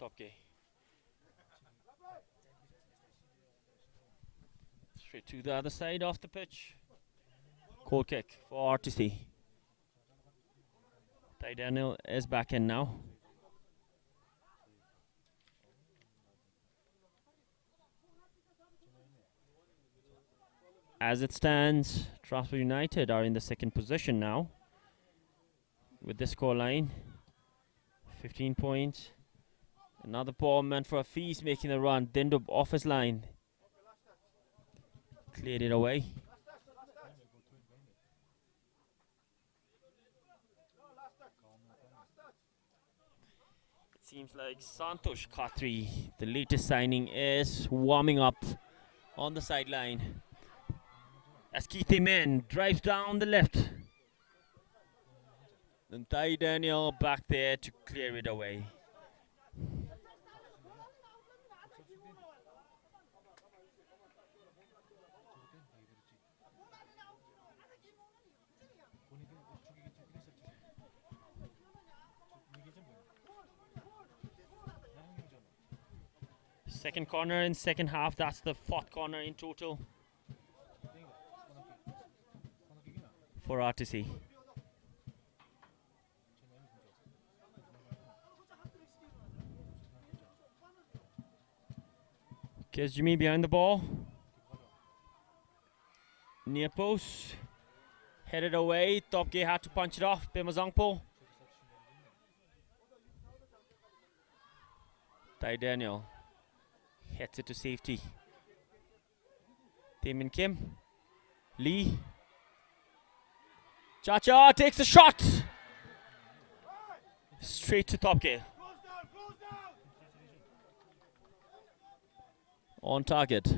Topke. Straight to the other side of the pitch. Goal kick for RTC. Ty Daniel is back in now. As it stands, Transport United are in the second position now with the scoreline 15 points. Another ball meant for a feast making the run. Dindo off his line. Cleared it away. It seems like Santosh Khatri, the latest signing, is warming up on the sideline. As Keith Men drives down the left. And Ty Daniel back there to clear it away. Second corner in second half. That's the fourth corner in total for RTC. Here's Jimmy behind the ball. Near post. Headed away. Top Gay had to punch it off. Pemazangpo. Ty Daniel hits it to safety. Taemin Kim. Lee. Chacha takes a shot. Straight to Top Gay. On target.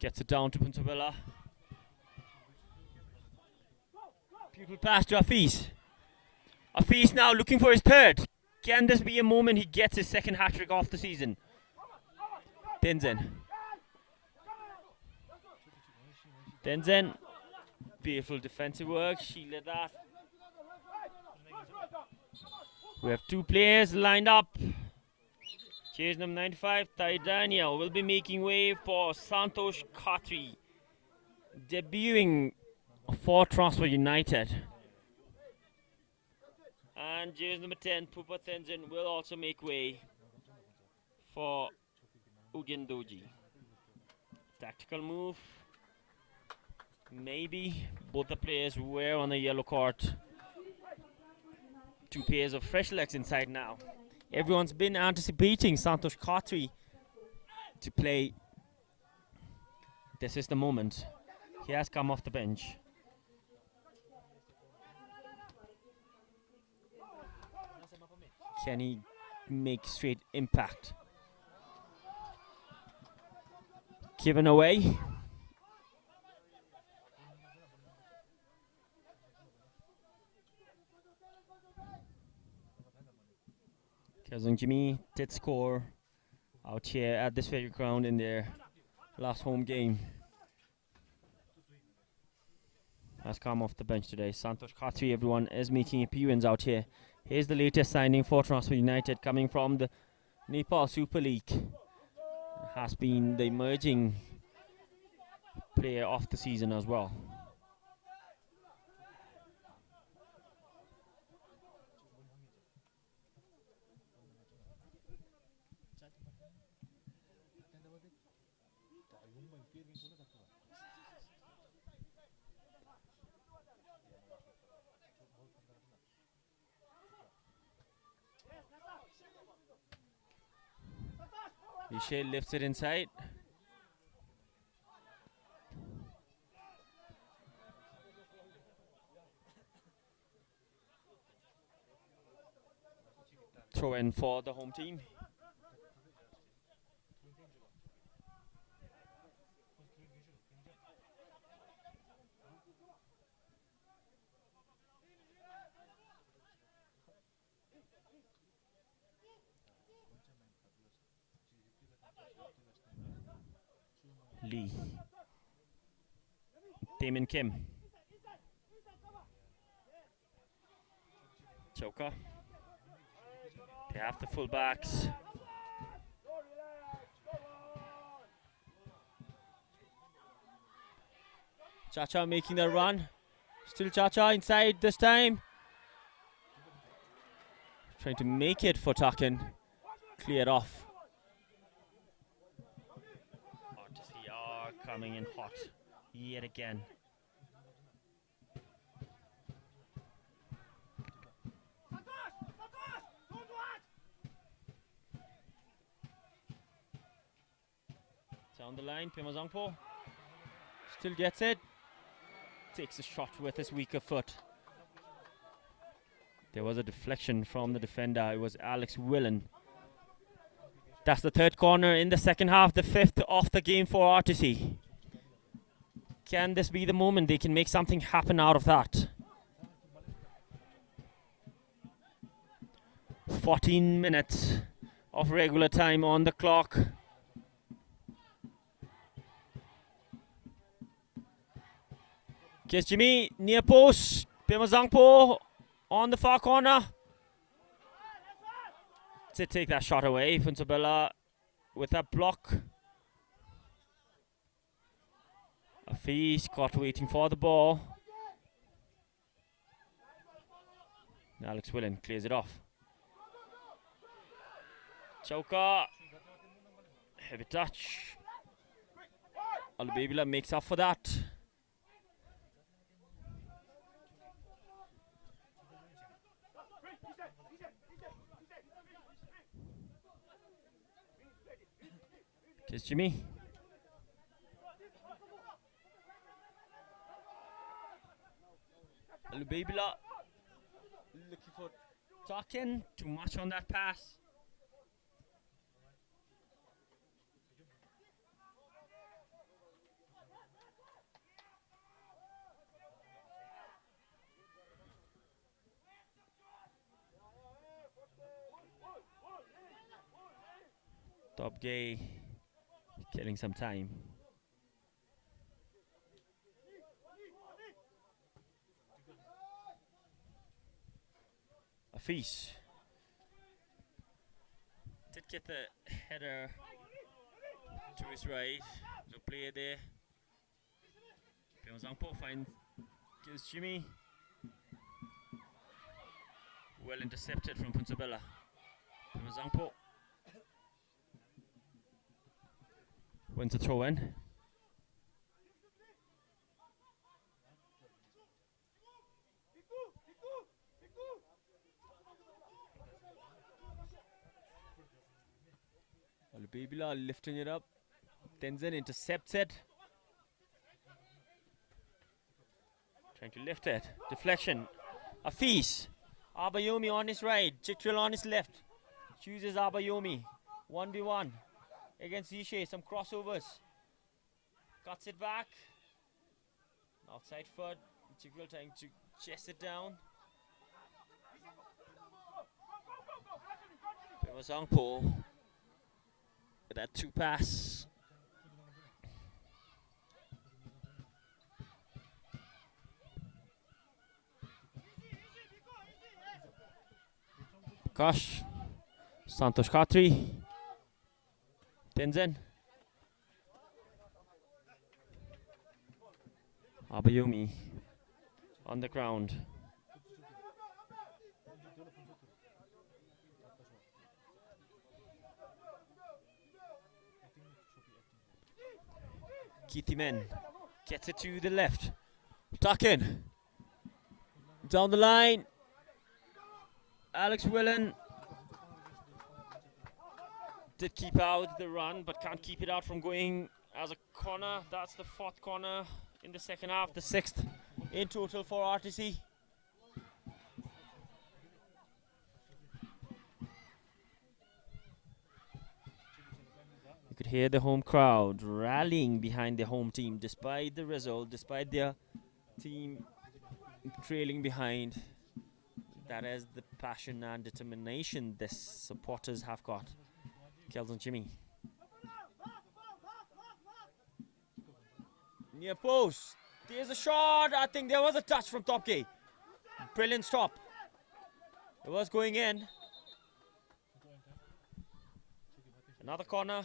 Gets it down to Puntavilla. Beautiful pass to Afeez. Afeez now looking for his third. Can this be a moment he gets his second hat-trick off the season? Tenzin. Tenzin. Beautiful defensive work. Shielded that. We have two players lined up. Chase number 95, Ty Daniel, will be making way for Santosh Khatri, debuting for Transport United. And jersey number 10, Pupa Tenzin, will also make way for Ugendoji. Tactical move. Maybe both the players were on a yellow court. Two pairs of fresh legs inside now. Everyone's been anticipating Santosh Khatri to play. This is the moment. He has come off the bench. Can he make straight impact? Given away. Kazung Jimmy did score out here at this very ground in their last home game. Has come off the bench today. Santosh Khatri, everyone, is making appearance out here. Here's the latest signing for Transport United coming from the Nepal Super League. Has been the emerging player of the season as well. Vishay lifts it inside. Throw in for the home team. Lee. Taemin Kim. Choka. They have the fullbacks. Chacha making the run. Still Chacha inside this time. Trying to make it for Takin. Cleared off. Artisy are coming in hot yet again. Down the line, Pimazangpo still gets it. Takes a shot with his weaker foot. There was a deflection from the defender. It was Alex Willen. That's the third corner in the second half, the fifth of the game for RTC. Can this be the moment they can make something happen out of that? 14 minutes of regular time on the clock. Kiss Jimmy, near post. Pimazangpo on the far corner. To take that shot away. Funsabella with that block. Afiz caught waiting for the ball. Alex Willen clears it off. Chauka. Heavy touch. Alubabila makes up for that. Kiss Jimmy. Alubabila looking for Takin. Too much on that pass. Top Gay killing some time. Afiz did get the header to his right. No player there. Pimazangpo finds gives Jimmy. Well intercepted from Punsabella. Pimazangpo wins the throw in. Alubabila lifting it up. Tenzin intercepts it. Trying to lift it. Deflection. Afiz. Abayomi on his right. Chitril on his left. Chooses Abayomi. 1v1 against Ishe. Some crossovers. Cuts it back. Outside foot. Chitril trying to chest it down. Pimazangpo with that two pass. Gosh. Santosh Khatri. Tenzin. Abayomi on the ground. Keithimen gets it to the left. Takin. Down the line. Alex Willen did keep out the run, but can't keep it out from going as a corner. That's the fourth corner in the second half, the sixth in total for RTC. You could hear the home crowd rallying behind the home team despite the result, despite their team trailing behind. That is the passion and determination the supporters have got. Kelson Jimmy. Near post. There's a shot. I think there was a touch from Topke. Brilliant stop. It was going in. Another corner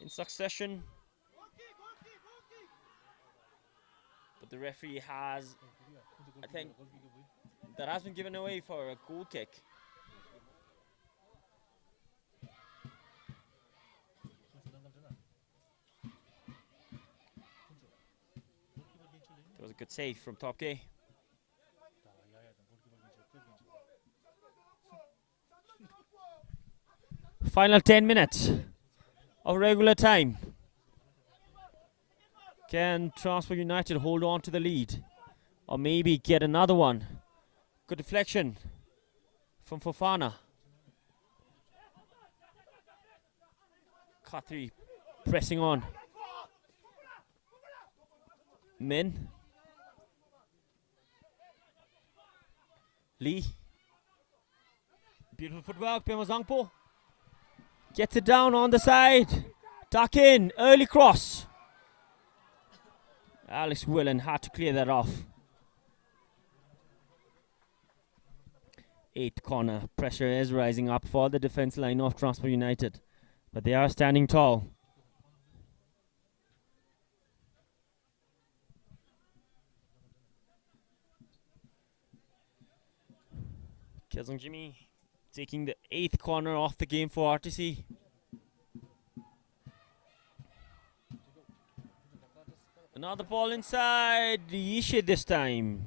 in succession. But the referee has, I think, that has been given away for a goal kick. That was a good save from Top K. Final 10 minutes of regular time. Can Transport United hold on to the lead? Or maybe get another one? Good deflection from Fofana. Khatri pressing on. Min. Lee. Beautiful footwork. Pema Zangpo gets it down on the side. Tuck in. Early cross. Alex Willen had to clear that off. 8th corner. Pressure is rising up for the defense line of Transport United. But they are standing tall. Kyazung Jimmy taking the 8th corner off the game for RTC. Another ball inside. Yishe this time.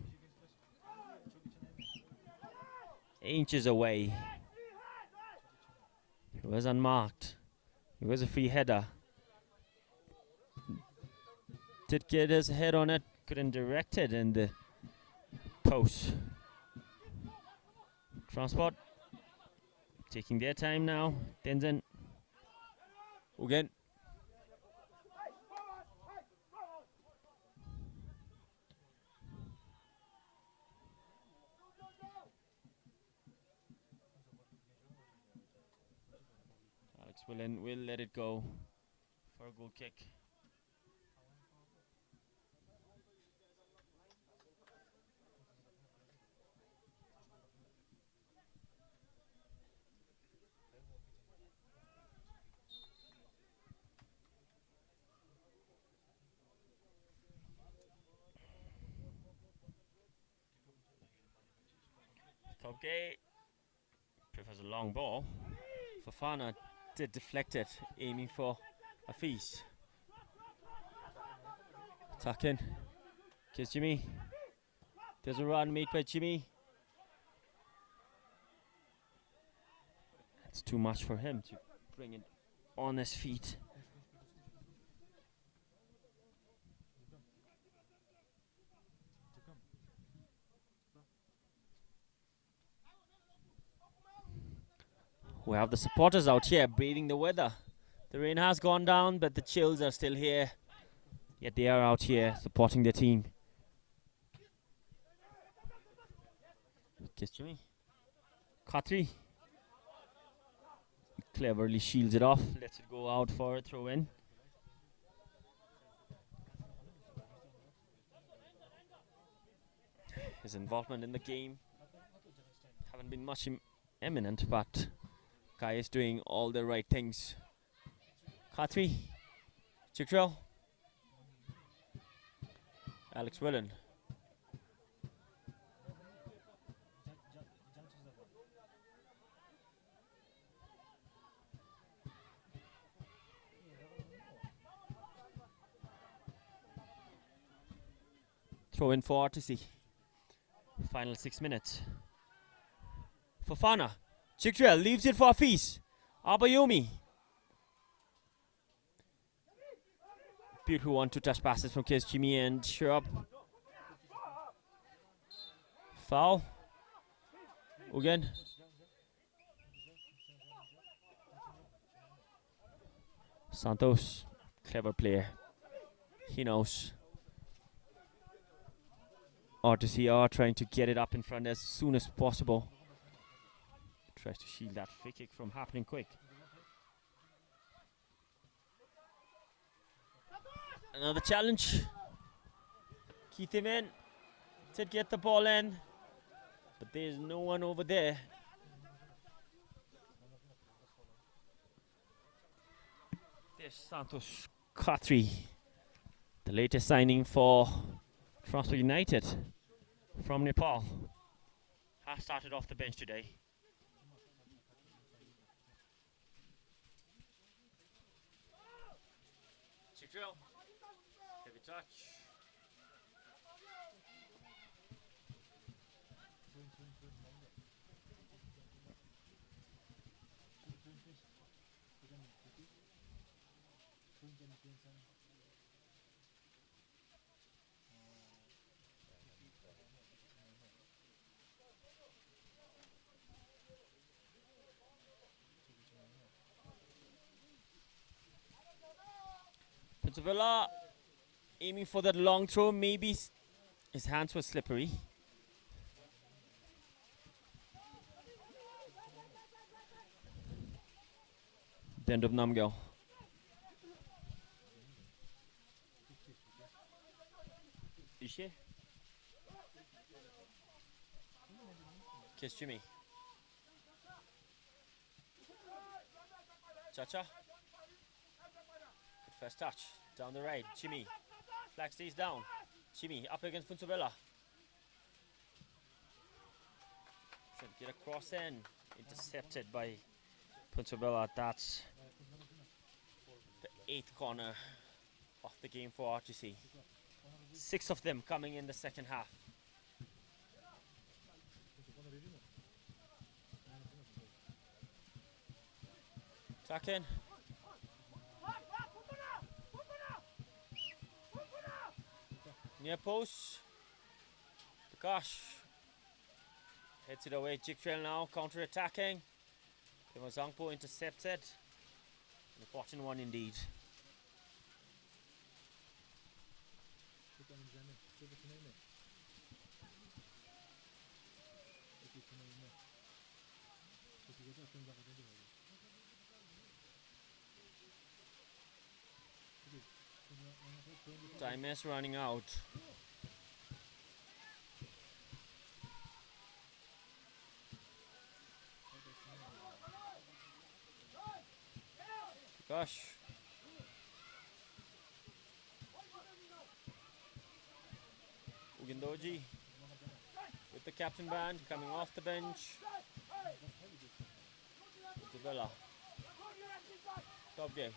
Inches away. It was unmarked. It was a free header. Did get his head on it. Couldn't direct it in the post. Transport taking their time now. Tenzin. Again. Alex will let it go for a goal kick. Okay. Prefers a long ball. Fofana did deflect it, aiming for a feast. Tuck in. Here's Jimmy. There's a run made by Jimmy. It's too much for him to bring it on his feet. We have the supporters out here braving the weather. The rain has gone down, but the chills are still here. Yet they are out here supporting their team. Kiss Jimmy. Khatri cleverly shields it off. Lets it go out for a throw in. His involvement in the game haven't been much eminent, but guy is doing all the right things. Khatri, Chikrel, Alex Willen. Throw in for RTC. Final 6 minutes. Fofana. Chikrel leaves it for Afis. Abayomi. Beautiful 1-2 touch passes from Kes Jimmy and Shrub. Foul. Again. Santos. Clever player. He knows. RTC are trying to get it up in front as soon as possible. Tries to shield that free kick from happening quick. Another challenge. Keith him in. Did get the ball in. But there's no one over there. There's Santos Khatri, the latest signing for Transport United from Nepal has started off the bench today. Check drill. Heavy touch. Pizzavilla aiming for that long throw. Maybe his hands were slippery. Dendub Namgyal. Ishe. Kiss Jimmy. Cha-cha. Good first touch. Down the right. Jimmy. Flag stays down. Jimmy up against Funsabella. Should get a cross in. Intercepted by Funsabella. That's the 8th corner of the game for RTC. 6 of them coming in the second half. Tuck in. Near post. Gosh. Heads it away. Jig trail now. Counter attacking. Zangpo intercepted. An important one indeed. Time is running out. Gosh. Ugindoji with the captain band coming off the bench. Isabella. Top game.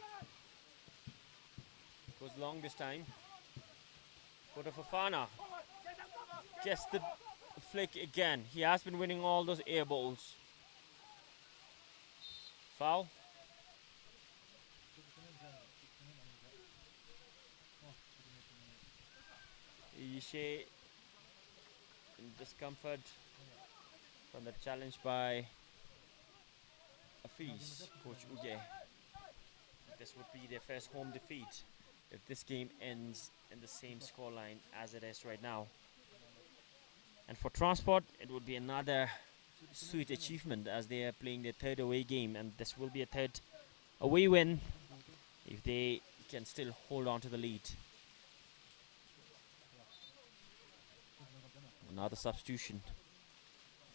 Goes long this time. Photo Fofana gets the flick again. He has been winning all those air balls. Foul. Ishe in discomfort from the challenge by Afiz, Coach Uge. This would be their first home defeat if this game ends in the same scoreline as it is right now. And for Transport, it would be another sweet achievement as they are playing their 3rd away game, and this will be a 3rd away win if they can still hold on to the lead. Another substitution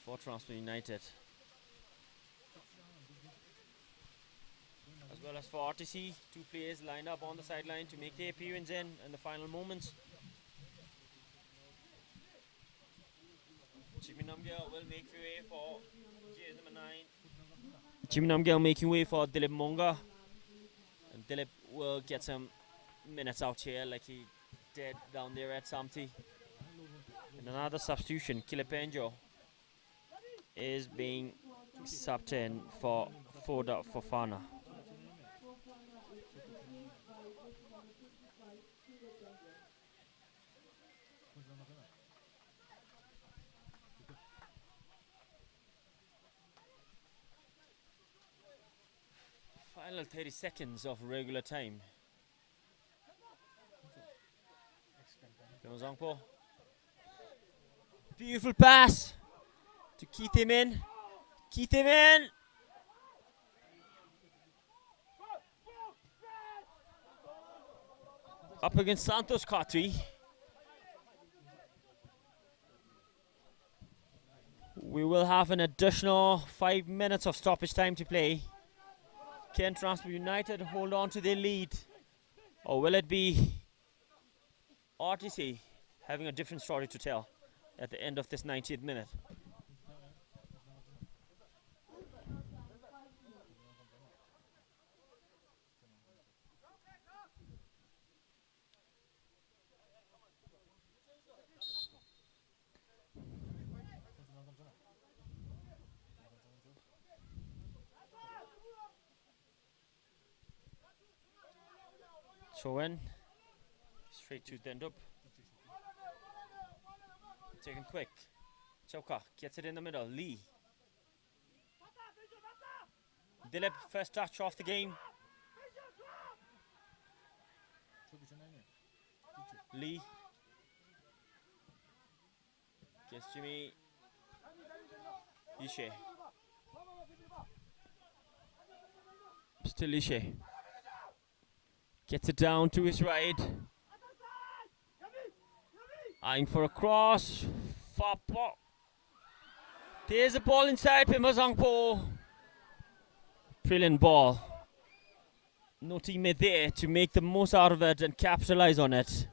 for Transport United. As well as for RTC, 2 players lined up on the sideline to make their appearance in the final moments. Jimmy Namgyal will make way for jersey number 9. Jimmy Namgyal making way for Dilip Monga. And Dilip will get some minutes out here like he did down there at Samti. And another substitution, Kilipenjo is being subbed in for Foda Fofana. Final 30 seconds of regular time. Zangpo. Beautiful pass to Keith him in. Keith him in. Up against Santos Khatri. We will have an additional 5 minutes of stoppage time to play. Can Transport United hold on to their lead? Or will it be RTC having a different story to tell at the end of this 90th minute. Throw in. Straight to Dendup. Taken quick. Chauka gets it in the middle. Lee. Dilip, first touch off the game. Lee. Gets Jimmy. Ishe. Still Ishe. Gets it down to his right. Eyeing for a cross. Far pop. There's a ball inside Pimazangpo. Brilliant ball. No teammate there to make the most out of it and capitalize on it.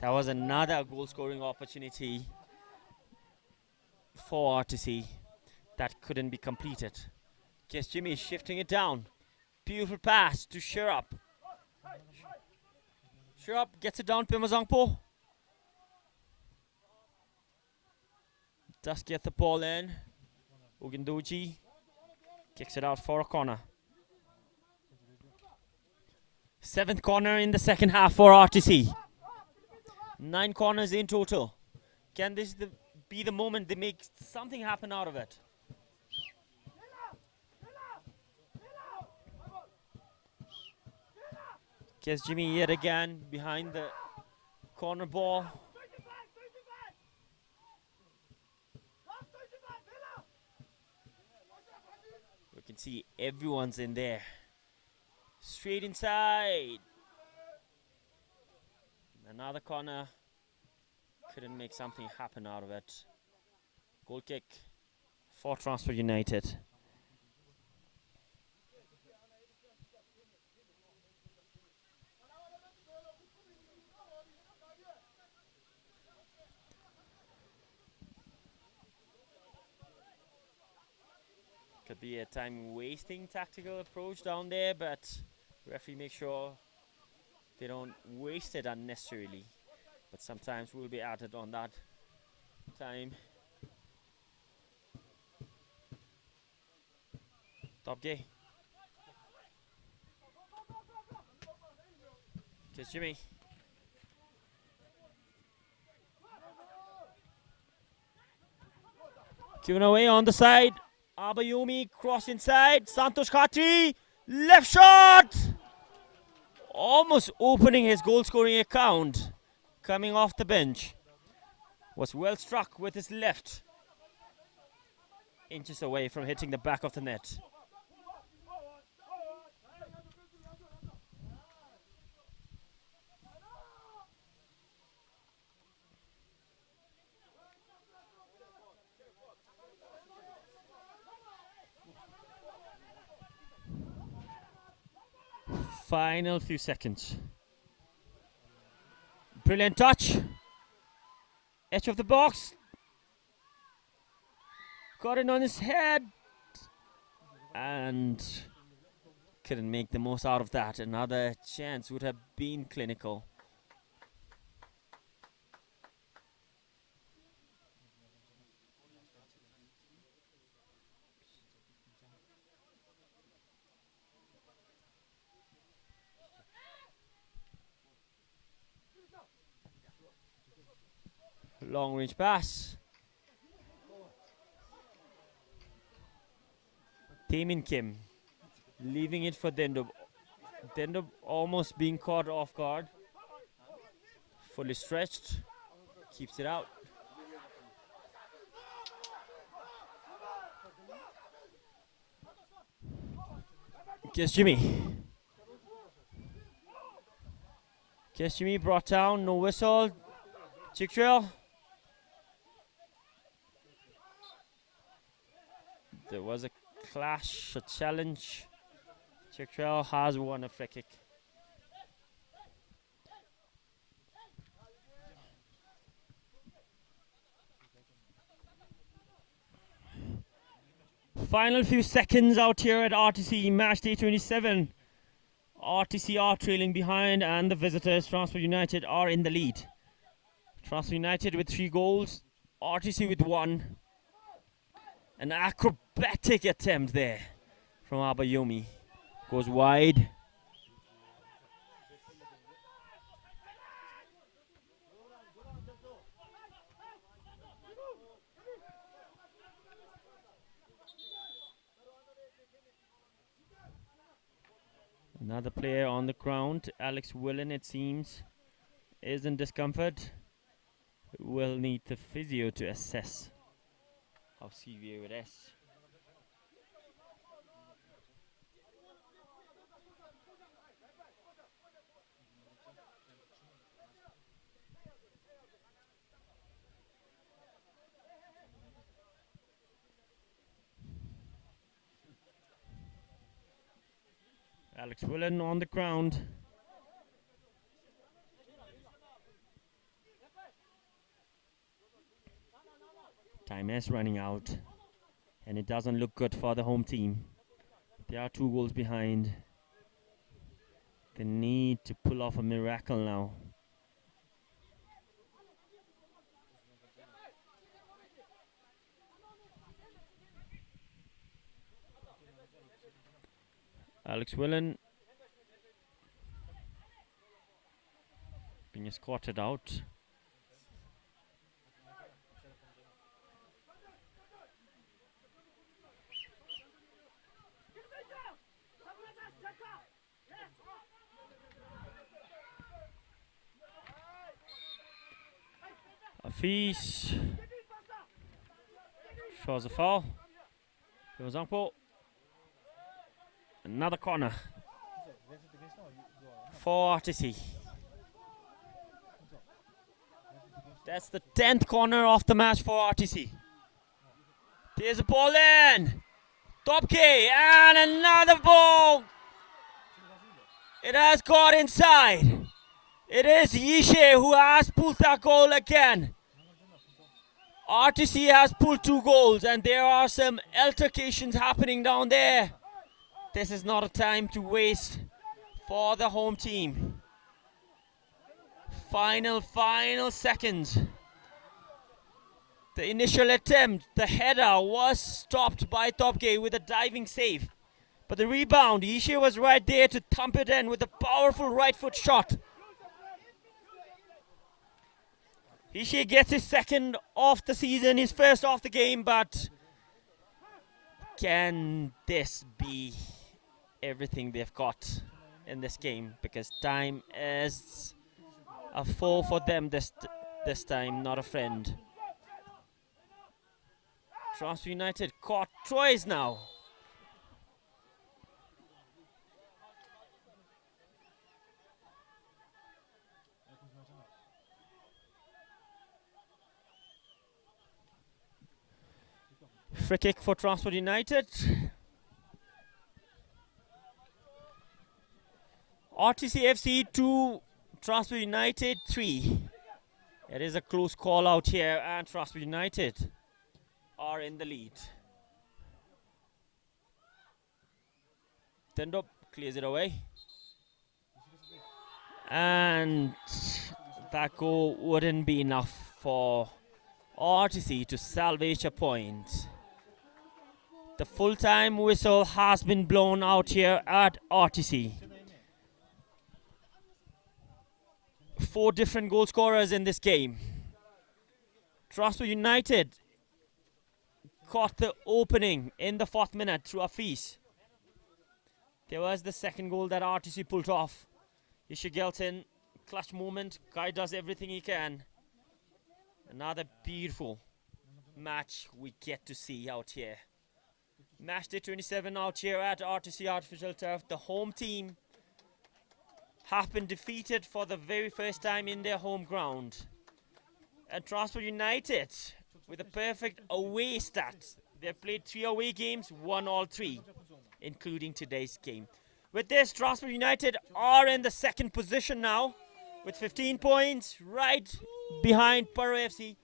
That was another goal scoring opportunity for RTC that couldn't be completed. Guess Jimmy shifting it down. Beautiful pass to Sherab. Sherab gets it down Pimazangpo. Does get the ball in. Ugindoji kicks it out for a corner. 7th corner in the second half for RTC. 9 corners in total. Can this be the moment they make something happen out of it? Guess Jimmy yet again behind the corner ball. We can see everyone's in there. Straight inside. Another corner. Couldn't make something happen out of it. Goal kick for Transport United. Could be a time-wasting tactical approach down there, but referee make sure they don't waste it unnecessarily. But sometimes we'll be added on that time. Top gay. Kiss Jimmy. Given away on the side. Abayomi cross inside. Santosh Khatri. Left shot. Almost opening his goal scoring account. Coming off the bench. Was well struck with his left. Inches away from hitting the back of the net. Final few seconds. Brilliant touch. Edge of the box. Got it on his head. And couldn't make the most out of that. Another chance would have been clinical. Long range pass. Taemin Kim leaving it for Dendup. Dendup almost being caught off guard. Fully stretched. Keeps it out. Guess Jimmy. Guess Jimmy brought down. No whistle. Chick Trail. There was a clash, a challenge. Chick Trail has won a free kick. Final few seconds out here at RTC match day 27. RTC are trailing behind, and the visitors, Transport United, are in the lead. Transport United with 3 goals, RTC with 1. An acrobatic attempt there from Abayomi. Goes wide. Another player on the ground, Alex Willen, it seems, is in discomfort. Will need the physio to assess how severe it is. Alex Willen on the ground. Time is running out, and it doesn't look good for the home team. They are 2 goals behind. They need to pull off a miracle now. Alex Willen being escorted out. Afis shows a foul. Zangpo. Another corner for RTC. That's the 10th corner of the match for RTC. There's a ball in. Top K and another ball. It has got inside. It is Yishe who has pulled that goal again. RTC has pulled 2 goals, and there are some altercations happening down there. This is not a time to waste for the home team. Final seconds. The initial attempt, the header, was stopped by Topke with a diving save. But the rebound, Ishe was right there to thump it in with a powerful right foot shot. Ishe gets his 2nd of the season, his 1st of the game, but can this be everything they've got in this game? Because time is a foe for them this time, not a friend. Transport United caught twice now. Free kick for Transport United. RTC FC 2, Transport United 3. It is a close call out here, and Transport United are in the lead. Tendop clears it away. And that goal wouldn't be enough for RTC to salvage a point. The full-time whistle has been blown out here at RTC. 4 different goal scorers in this game. Transport United caught the opening in the 4th minute through Afis. There was the 2nd goal that RTC pulled off. Ishe Gelton, clutch moment. Guy does everything he can. Another beautiful match we get to see out here. Match day 27 out here at RTC Artificial Turf. The home team have been defeated for the very first time in their home ground. And Transport United with a perfect away stat. They've played 3 away games, won all 3, including today's game. With this, Transport United are in the 2nd position now with 15 points, right behind Paro FC.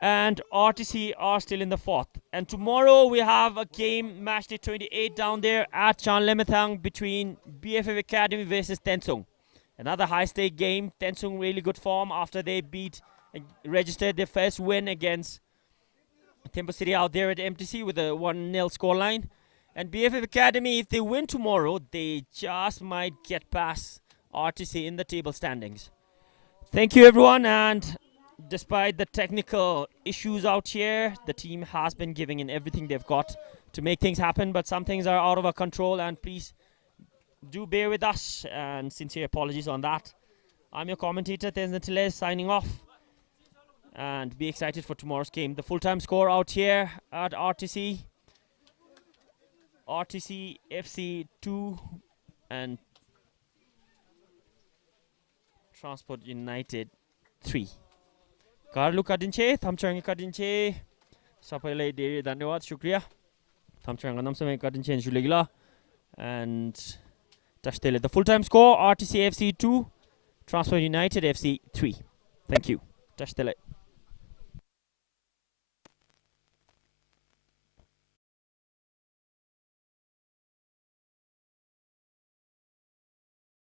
and RTC are still in the 4th. And tomorrow we have a game, match day 28 down there at Chanlemethang between BFF Academy versus Tensung. Another high-stake game. Tensung really good form after they registered their first win against Temple City out there at MTC with a 1-0 scoreline. And BFF Academy, if they win tomorrow, they just might get past RTC in the table standings. Thank you, everyone. And despite the technical issues out here, the team has been giving in everything they've got to make things happen. But some things are out of our control, and please do bear with us. And sincere apologies on that. I'm your commentator, Tenzin Tiles, signing off. And be excited for tomorrow's game. The full-time score out here at RTC FC 2 and Transport United 3. Karlu kadinche, thamchang kadinche. Sapaiलाई धेरै धन्यवाद, शुक्रिया. Thamchang namsame kadinche जुलेगिला. And Tashtele. The full-time score, RTC FC 2, Transport United FC 3. Thank you. Tashtele.